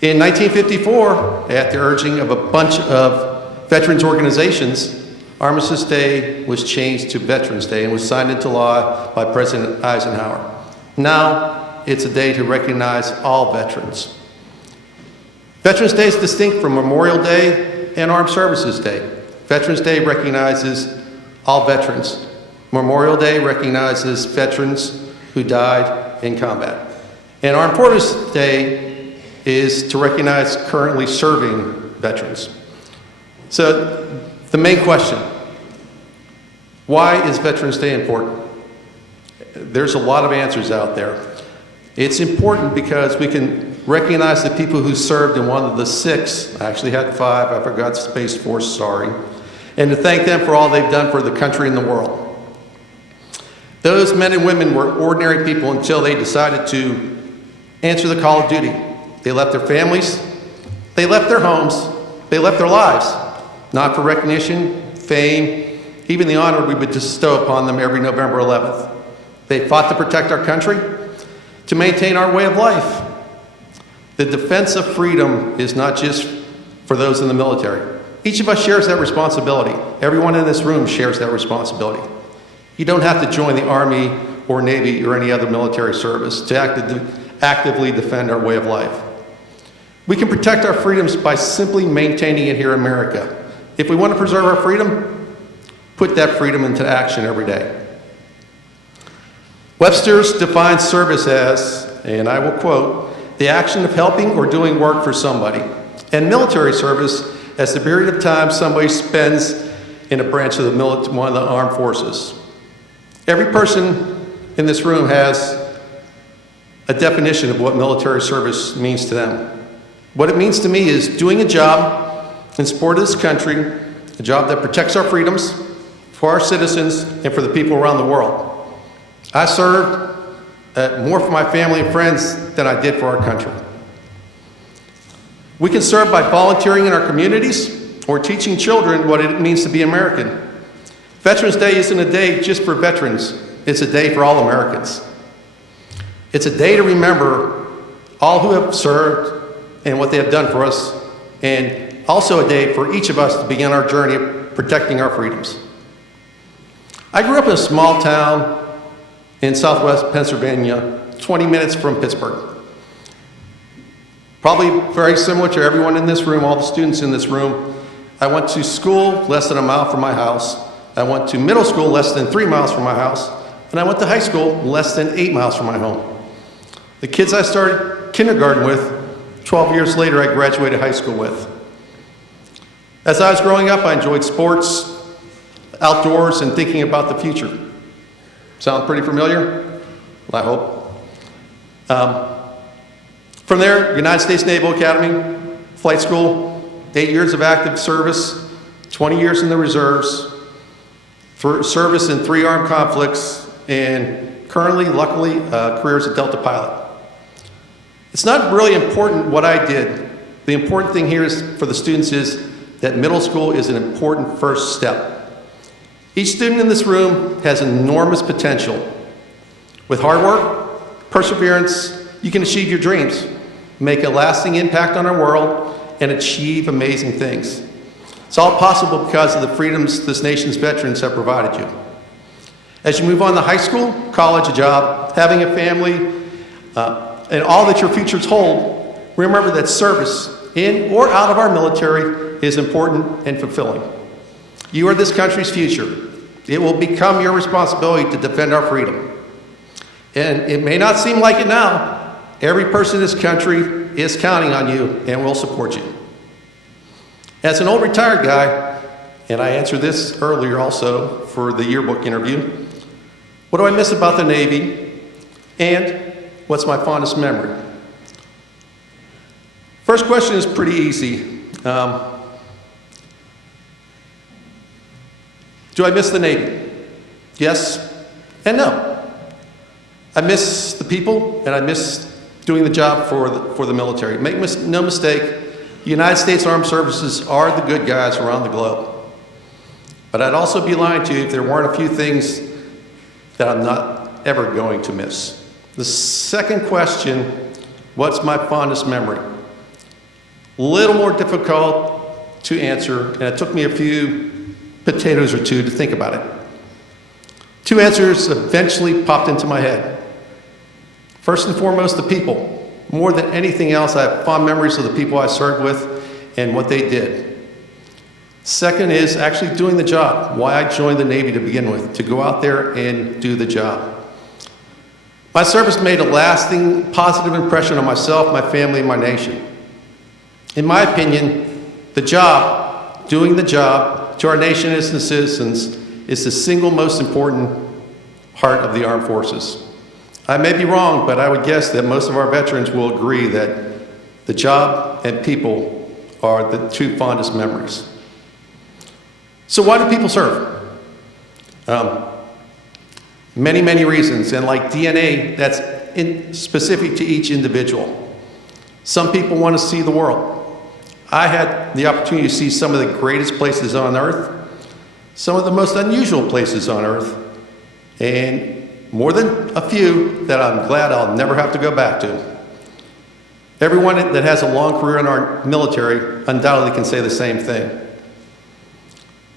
In 1954, at the urging of a bunch of veterans organizations, Armistice Day was changed to Veterans Day and was signed into law by President Eisenhower. Now, it's a day to recognize all veterans. Veterans Day is distinct from Memorial Day and Armed Services Day. Veterans Day recognizes all veterans. Memorial Day recognizes veterans who died in combat. And Armed Forces Day is to recognize currently serving veterans. So, the main question, why is Veterans Day important? There's a lot of answers out there. It's important because we can recognize the people who served in one of the 6, I actually had 5, I forgot Space Force, sorry, and to thank them for all they've done for the country and the world. Those men and women were ordinary people until they decided to answer the call of duty. They left their families, they left their homes, they left their lives, not for recognition, fame, even the honor we would bestow upon them every November 11th. They fought to protect our country, to maintain our way of life. The defense of freedom is not just for those in the military. Each of us shares that responsibility. Everyone in this room shares that responsibility. You don't have to join the Army or Navy or any other military service to actively defend our way of life. We can protect our freedoms by simply maintaining it here in America. If we want to preserve our freedom, put that freedom into action every day. Webster's defines service as, and I will quote, the action of helping or doing work for somebody, and military service as the period of time somebody spends in a branch of one of the armed forces. Every person in this room has a definition of what military service means to them. What it means to me is doing a job in support of this country, a job that protects our freedoms for our citizens and for the people around the world. I served more for my family and friends than I did for our country. We can serve by volunteering in our communities or teaching children what it means to be American. Veterans Day isn't a day just for veterans, it's a day for all Americans. It's a day to remember all who have served and what they have done for us, and also a day for each of us to begin our journey of protecting our freedoms. I grew up in a small town in southwest Pennsylvania, 20 minutes from Pittsburgh. Probably very similar to everyone in this room, all the students in this room. I went to school less than a mile from my house. I went to middle school less than 3 miles from my house. And I went to high school less than 8 miles from my home. The kids I started kindergarten with, 12 years later, I graduated high school with. As I was growing up, I enjoyed sports, outdoors, and thinking about the future. Sound pretty familiar? I hope. From there, United States Naval Academy, flight school, 8 years of active service, 20 years in the reserves, for service in 3 armed conflicts, and currently, luckily, career as a Delta pilot. It's not really important what I did. The important thing here is for the students is that middle school is an important first step. Each student in this room has enormous potential. With hard work, perseverance, you can achieve your dreams, make a lasting impact on our world, and achieve amazing things. It's all possible because of the freedoms this nation's veterans have provided you. As you move on to high school, college, a job, having a family, and all that your futures hold, remember that service in or out of our military is important and fulfilling. You are this country's future. It will become your responsibility to defend our freedom. And it may not seem like it now. Every person in this country is counting on you and will support you. As an old retired guy, and I answered this earlier also for the yearbook interview, what do I miss about the Navy? And what's my fondest memory? First question is pretty easy. Do I miss the Navy? Yes and no. I miss the people and I miss doing the job for the military. Make no mistake, the United States Armed Services are the good guys around the globe. But I'd also be lying to you if there weren't a few things that I'm not ever going to miss. The second question, what's my fondest memory? A little more difficult to answer, and it took me a few potatoes or two to think about it. Two answers eventually popped into my head. First and foremost, the people. More than anything else, I have fond memories of the people I served with and what they did. Second is actually doing the job, why I joined the Navy to begin with, to go out there and do the job. My service made a lasting, positive impression on myself, my family, and my nation. In my opinion, the job, doing the job to our nation and its citizens is the single most important part of the armed forces. I may be wrong, but I would guess that most of our veterans will agree that the job and people are the two fondest memories. So why do people serve? Many, many reasons, and like DNA, that's specific to each individual. Some people want to see the world. I had the opportunity to see some of the greatest places on earth, some of the most unusual places on earth, and more than a few that I'm glad I'll never have to go back to. Everyone that has a long career in our military undoubtedly can say the same thing.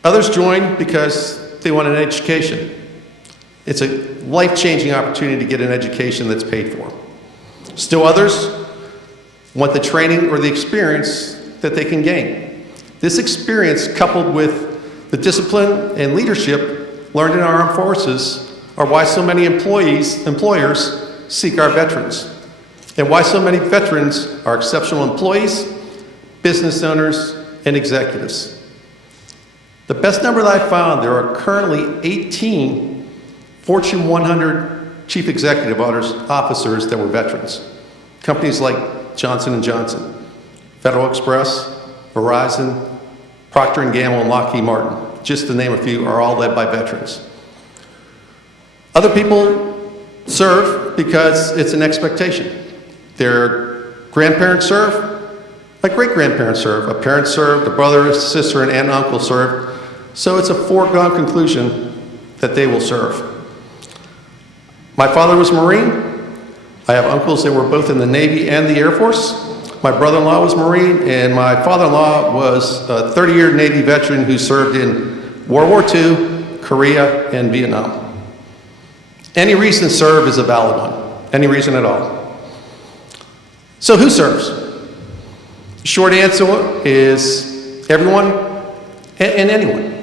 Others join because they want an education. It's a life-changing opportunity to get an education that's paid for. Still others want the training or the experience that they can gain. This experience, coupled with the discipline and leadership learned in our armed forces, are why so many employers seek our veterans, and why so many veterans are exceptional employees, business owners, and executives. The best number that I found, there are currently 18 Fortune 100 chief executive officers that were veterans. Companies like Johnson & Johnson, Federal Express, Verizon, Procter & Gamble, and Lockheed Martin, just to name a few, are all led by veterans. Other people serve because it's an expectation. Their grandparents serve, my great-grandparents serve, a parent served, a brother, a sister, an aunt, and uncle served, so it's a foregone conclusion that they will serve. My father was a Marine. I have uncles that were both in the Navy and the Air Force. My brother-in-law was a Marine, and my father-in-law was a 30-year Navy veteran who served in World War II, Korea, and Vietnam. Any reason to serve is a valid one, any reason at all. So who serves? Short answer is everyone and anyone.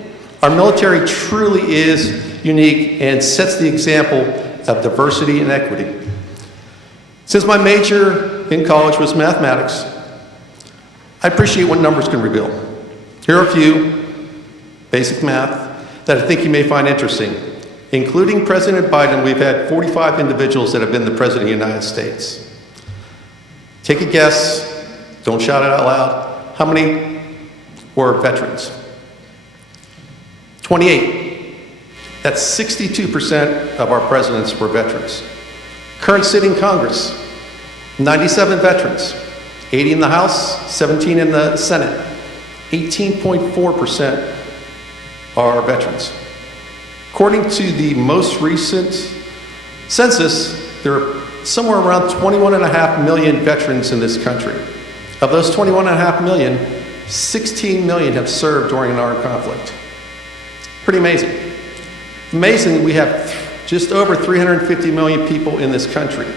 Our military truly is unique and sets the example of diversity and equity. Since my major in college was mathematics, I appreciate what numbers can reveal. Here are a few basic math that I think you may find interesting. Including President Biden, we've had 45 individuals that have been the President of the United States. Take a guess, don't shout it out loud. How many were veterans? 28. That's 62% of our presidents were veterans. Current sitting Congress, 97 veterans, 80 in the House, 17 in the Senate. 18.4% are veterans. According to the most recent census, there are somewhere around 21.5 million veterans in this country. Of those 21.5 million, 16 million have served during an armed conflict. Pretty amazing. Amazing, we have just over 350 million people in this country.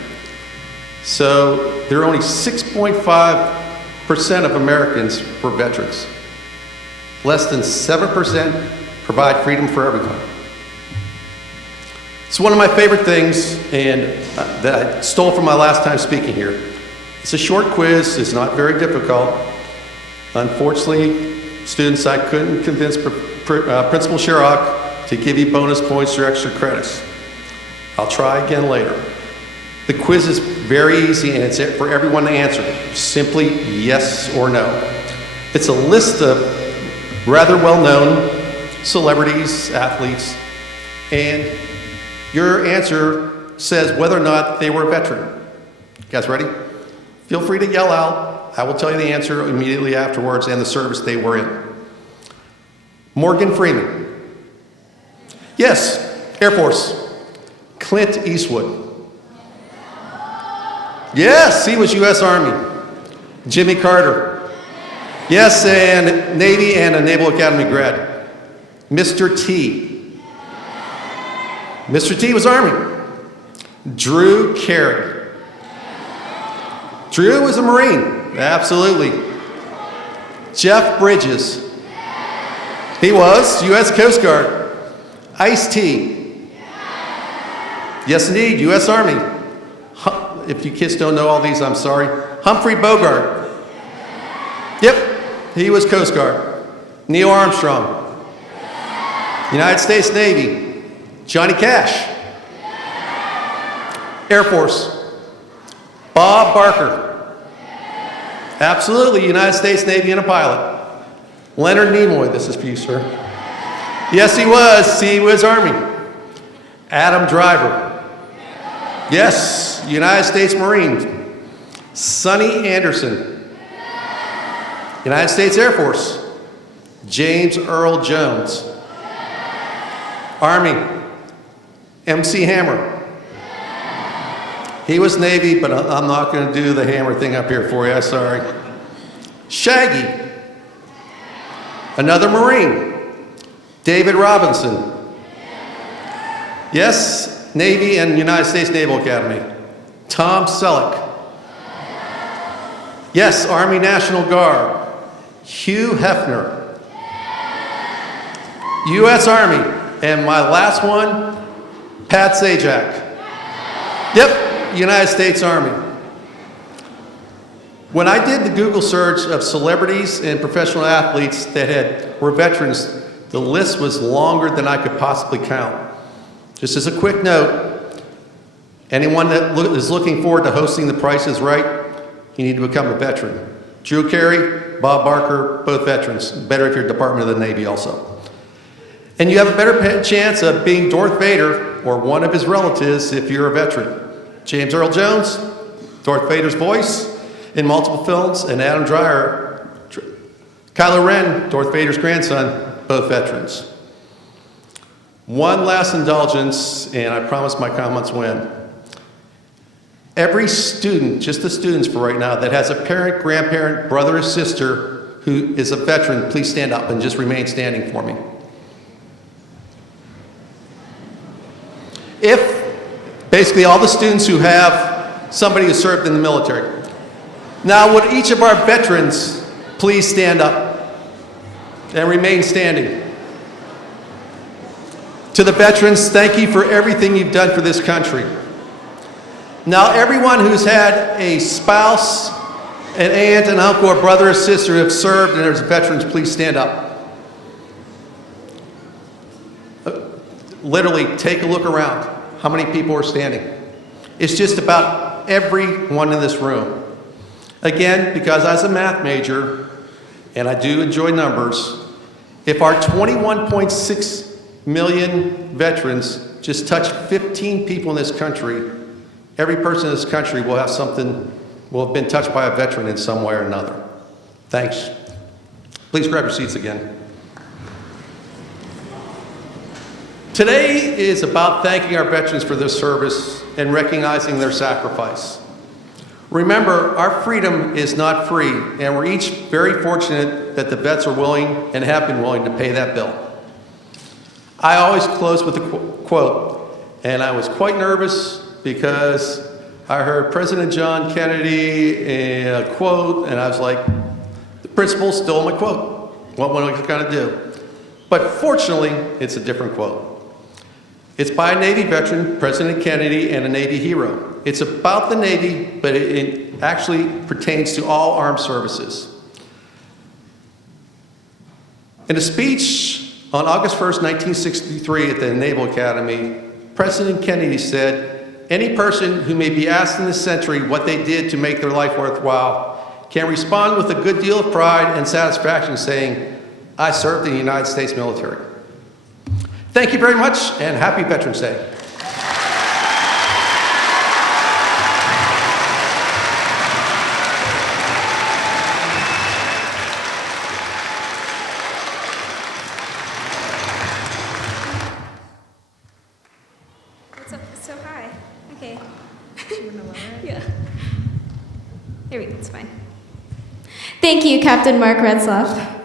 So there are only 6.5% of Americans were veterans. Less than 7% provide freedom for everyone. It's one of my favorite things, and that I stole from my last time speaking here. It's a short quiz, it's not very difficult. Unfortunately, students, I couldn't convince Principal Sherrock to give you bonus points or extra credits. I'll try again later. The quiz is very easy and it's for everyone to answer. Simply yes or no. It's a list of rather well-known celebrities, athletes, and your answer says whether or not they were a veteran. You guys ready? Feel free to yell out. I will tell you the answer immediately afterwards and the service they were in. Morgan Freeman. Yes, Air Force. Clint Eastwood. Yes, he was U.S. Army. Jimmy Carter. Yes, and Navy and a Naval Academy grad. Mr. T. Mr. T was Army. Drew Carey. Drew was a Marine. Absolutely. Jeff Bridges. He was U.S. Coast Guard. Ice-T. Yes, indeed, U.S. Army. If you kids don't know all these, I'm sorry. Humphrey Bogart. Yep, he was Coast Guard. Neil Armstrong. United States Navy. Johnny Cash. Air Force. Bob Barker. Absolutely, United States Navy and a pilot. Leonard Nimoy, this is for you, sir. Yes, he was. He was Army. Adam Driver. Yes, United States Marines. Sonny Anderson. United States Air Force. James Earl Jones. Army. MC Hammer. He was Navy, but I'm not going to do the hammer thing up here for you. I'm sorry. Shaggy. Another Marine. David Robinson. Yes, Navy and United States Naval Academy. Tom Selleck. Yes, Army National Guard. Hugh Hefner. U.S. Army. And my last one, Pat Sajak. Yep, United States Army. When I did the Google search of celebrities and professional athletes that were veterans, the list was longer than I could possibly count. Just as a quick note, anyone that is looking forward to hosting The Price is Right, you need to become a veteran. Drew Carey, Bob Barker, both veterans. Better if you're Department of the Navy also. And you have a better chance of being Darth Vader or one of his relatives if you're a veteran. James Earl Jones, Darth Vader's voice in multiple films, and Adam Driver, Kylo Ren, Darth Vader's grandson, both veterans. One last indulgence, and I promise my comments when. Every student, just the students for right now, that has a parent, grandparent, brother, or sister who is a veteran, please stand up and just remain standing for me. If, basically all the students who have somebody who served in the military. Now, would each of our veterans please stand up and remain standing? To the veterans, thank you for everything you've done for this country. Now, everyone who's had a spouse, an aunt, an uncle, or brother or sister who have served and are veterans, please stand up. Literally, take a look around. How many people are standing? It's just about everyone in this room. Again, because I was a math major, and I do enjoy numbers, if our 21.6 million veterans just touch 15 people in this country, every person in this country will have been touched by a veteran in some way or another. Thanks. Please grab your seats again. Today is about thanking our veterans for their service and recognizing their sacrifice. Remember, our freedom is not free, and we're each very fortunate that the vets are willing and have been willing to pay that bill. I always close with a quote, and I was quite nervous because I heard President John Kennedy quote, and I was like, the principal stole my quote. What am I going to do? But fortunately, it's a different quote. It's by a Navy veteran, President Kennedy, and a Navy hero. It's about the Navy, but it actually pertains to all armed services. In a speech on August 1st, 1963 at the Naval Academy, President Kennedy said, "Any person who may be asked in this century what they did to make their life worthwhile can respond with a good deal of pride and satisfaction saying, 'I served in the United States military.'" Thank you very much, and happy Veterans Day. So hi. Okay. Yeah. There we go, it's fine. Thank you, Captain Mark Retzloff.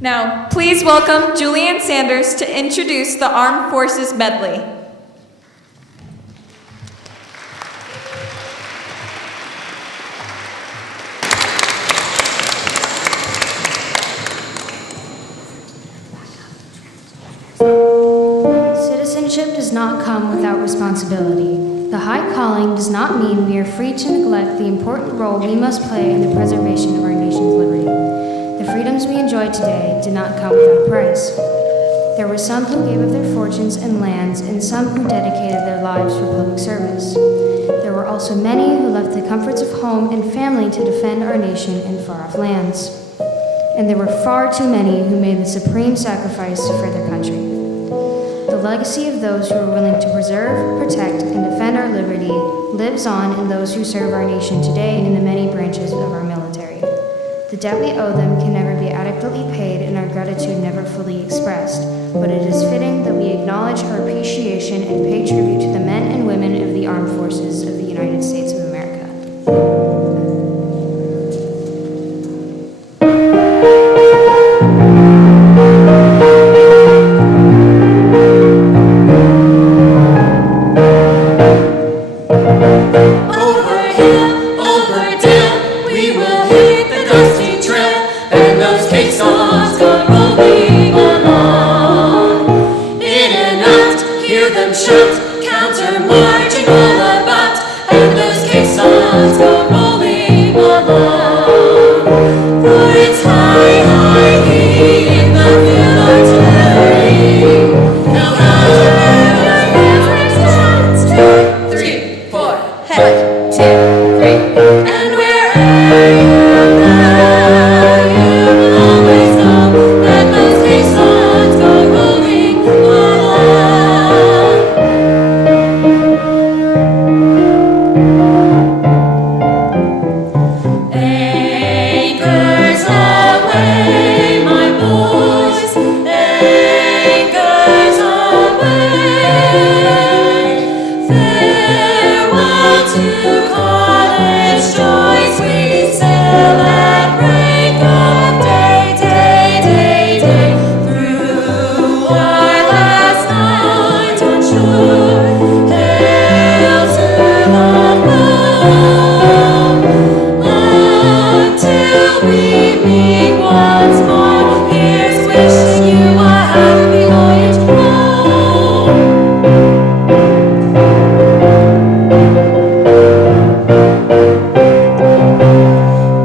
Now, please welcome Julianne Sanders to introduce the Armed Forces Medley. Citizenship does not come without responsibility. The high calling does not mean we are free to neglect the important role we must play in the preservation of our nation's liberty. The freedoms we enjoy today did not come without a price. There were some who gave of their fortunes and lands, and some who dedicated their lives for public service. There were also many who left the comforts of home and family to defend our nation in far-off lands. And there were far too many who made the supreme sacrifice for their country. The legacy of those who are willing to preserve, protect, and defend our liberty lives on in those who serve our nation today in the many branches of our military. The debt we owe them can never be adequately paid and our gratitude never fully expressed, but it is fitting that we acknowledge our appreciation and pay tribute to the men and women of the armed forces of the United States of America.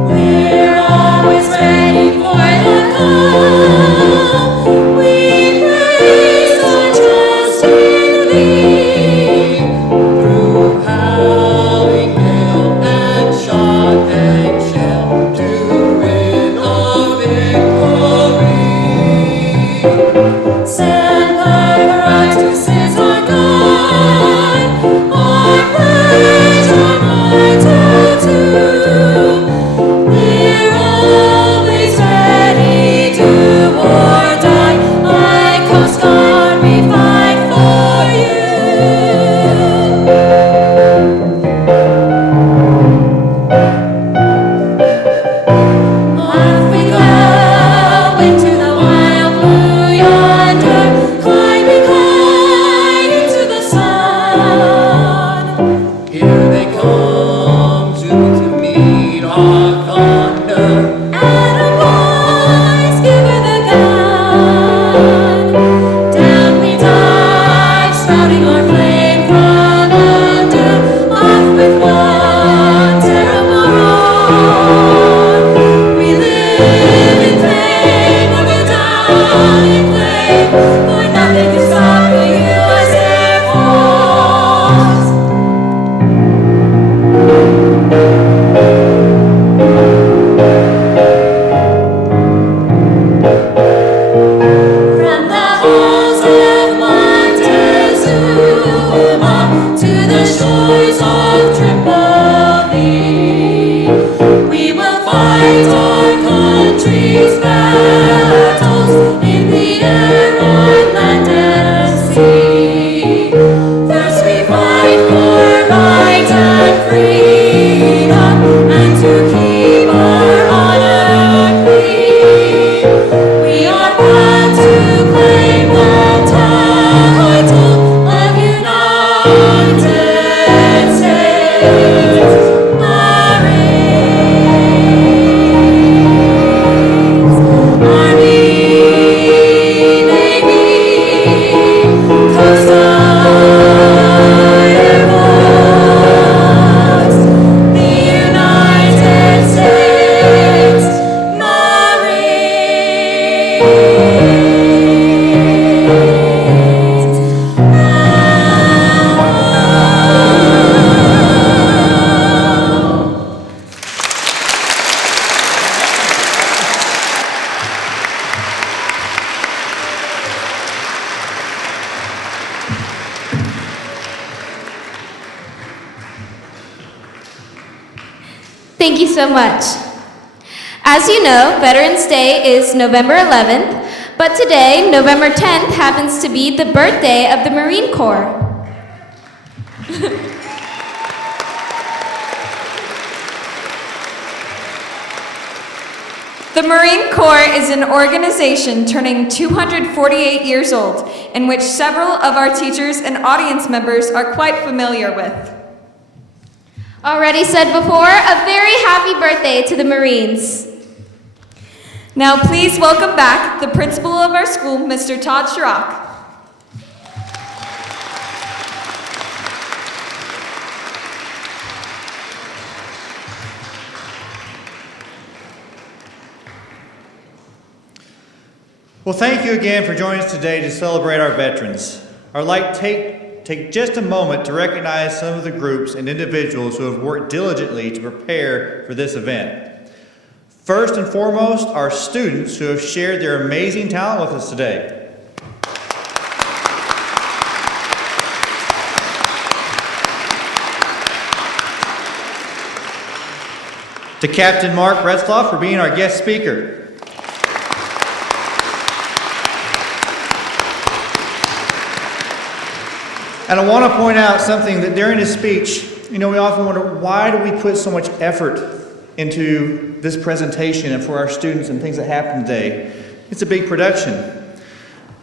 We're Thank you so much. As you know, Veterans Day is November 11th, but today, November 10th, happens to be the birthday of the Marine Corps. The Marine Corps is an organization turning 248 years old, in which several of our teachers and audience members are quite familiar with. Already said before, a very happy birthday to the Marines. Now please welcome back the principal of our school, Mr. Todd Schrock. Well, thank you again for joining us today to celebrate our veterans. I'd like to take just a moment to recognize some of the groups and individuals who have worked diligently to prepare for this event. First and foremost, our students who have shared their amazing talent with us today. To Captain Mark Retzloff for being our guest speaker. And I want to point out something that during his speech, we often wonder, why do we put so much effort into this presentation and for our students and things that happen today? It's a big production.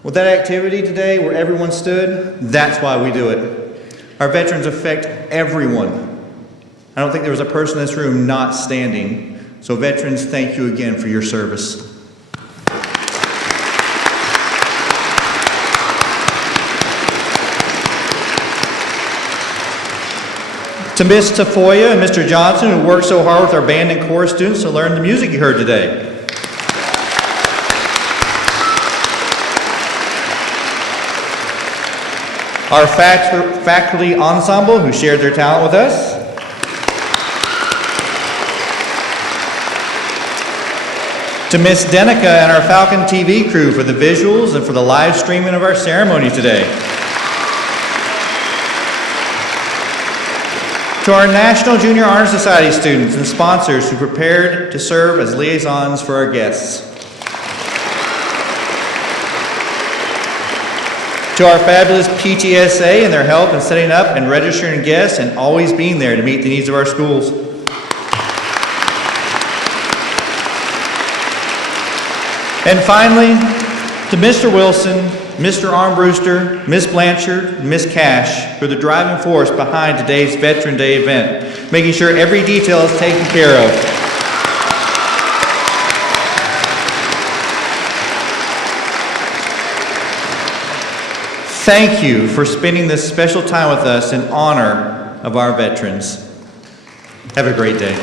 Well, that activity today where everyone stood, that's why we do it. Our veterans affect everyone. I don't think there was a person in this room not standing. So veterans, thank you again for your service. To Ms. Tafoya and Mr. Johnson, who worked so hard with our band and chorus students to learn the music you heard today. Our faculty ensemble, who shared their talent with us. To Ms. Denica and our Falcon TV crew for the visuals and for the live streaming of our ceremony today. To our National Junior Honor Society students and sponsors who prepared to serve as liaisons for our guests. To our fabulous PTSA and their help in setting up and registering guests and always being there to meet the needs of our schools. And finally, to Mr. Wilson, Mr. Armbruster, Ms. Blanchard, Ms. Cash for the driving force behind today's Veteran Day event, making sure every detail is taken care of. Thank you for spending this special time with us in honor of our veterans. Have a great day.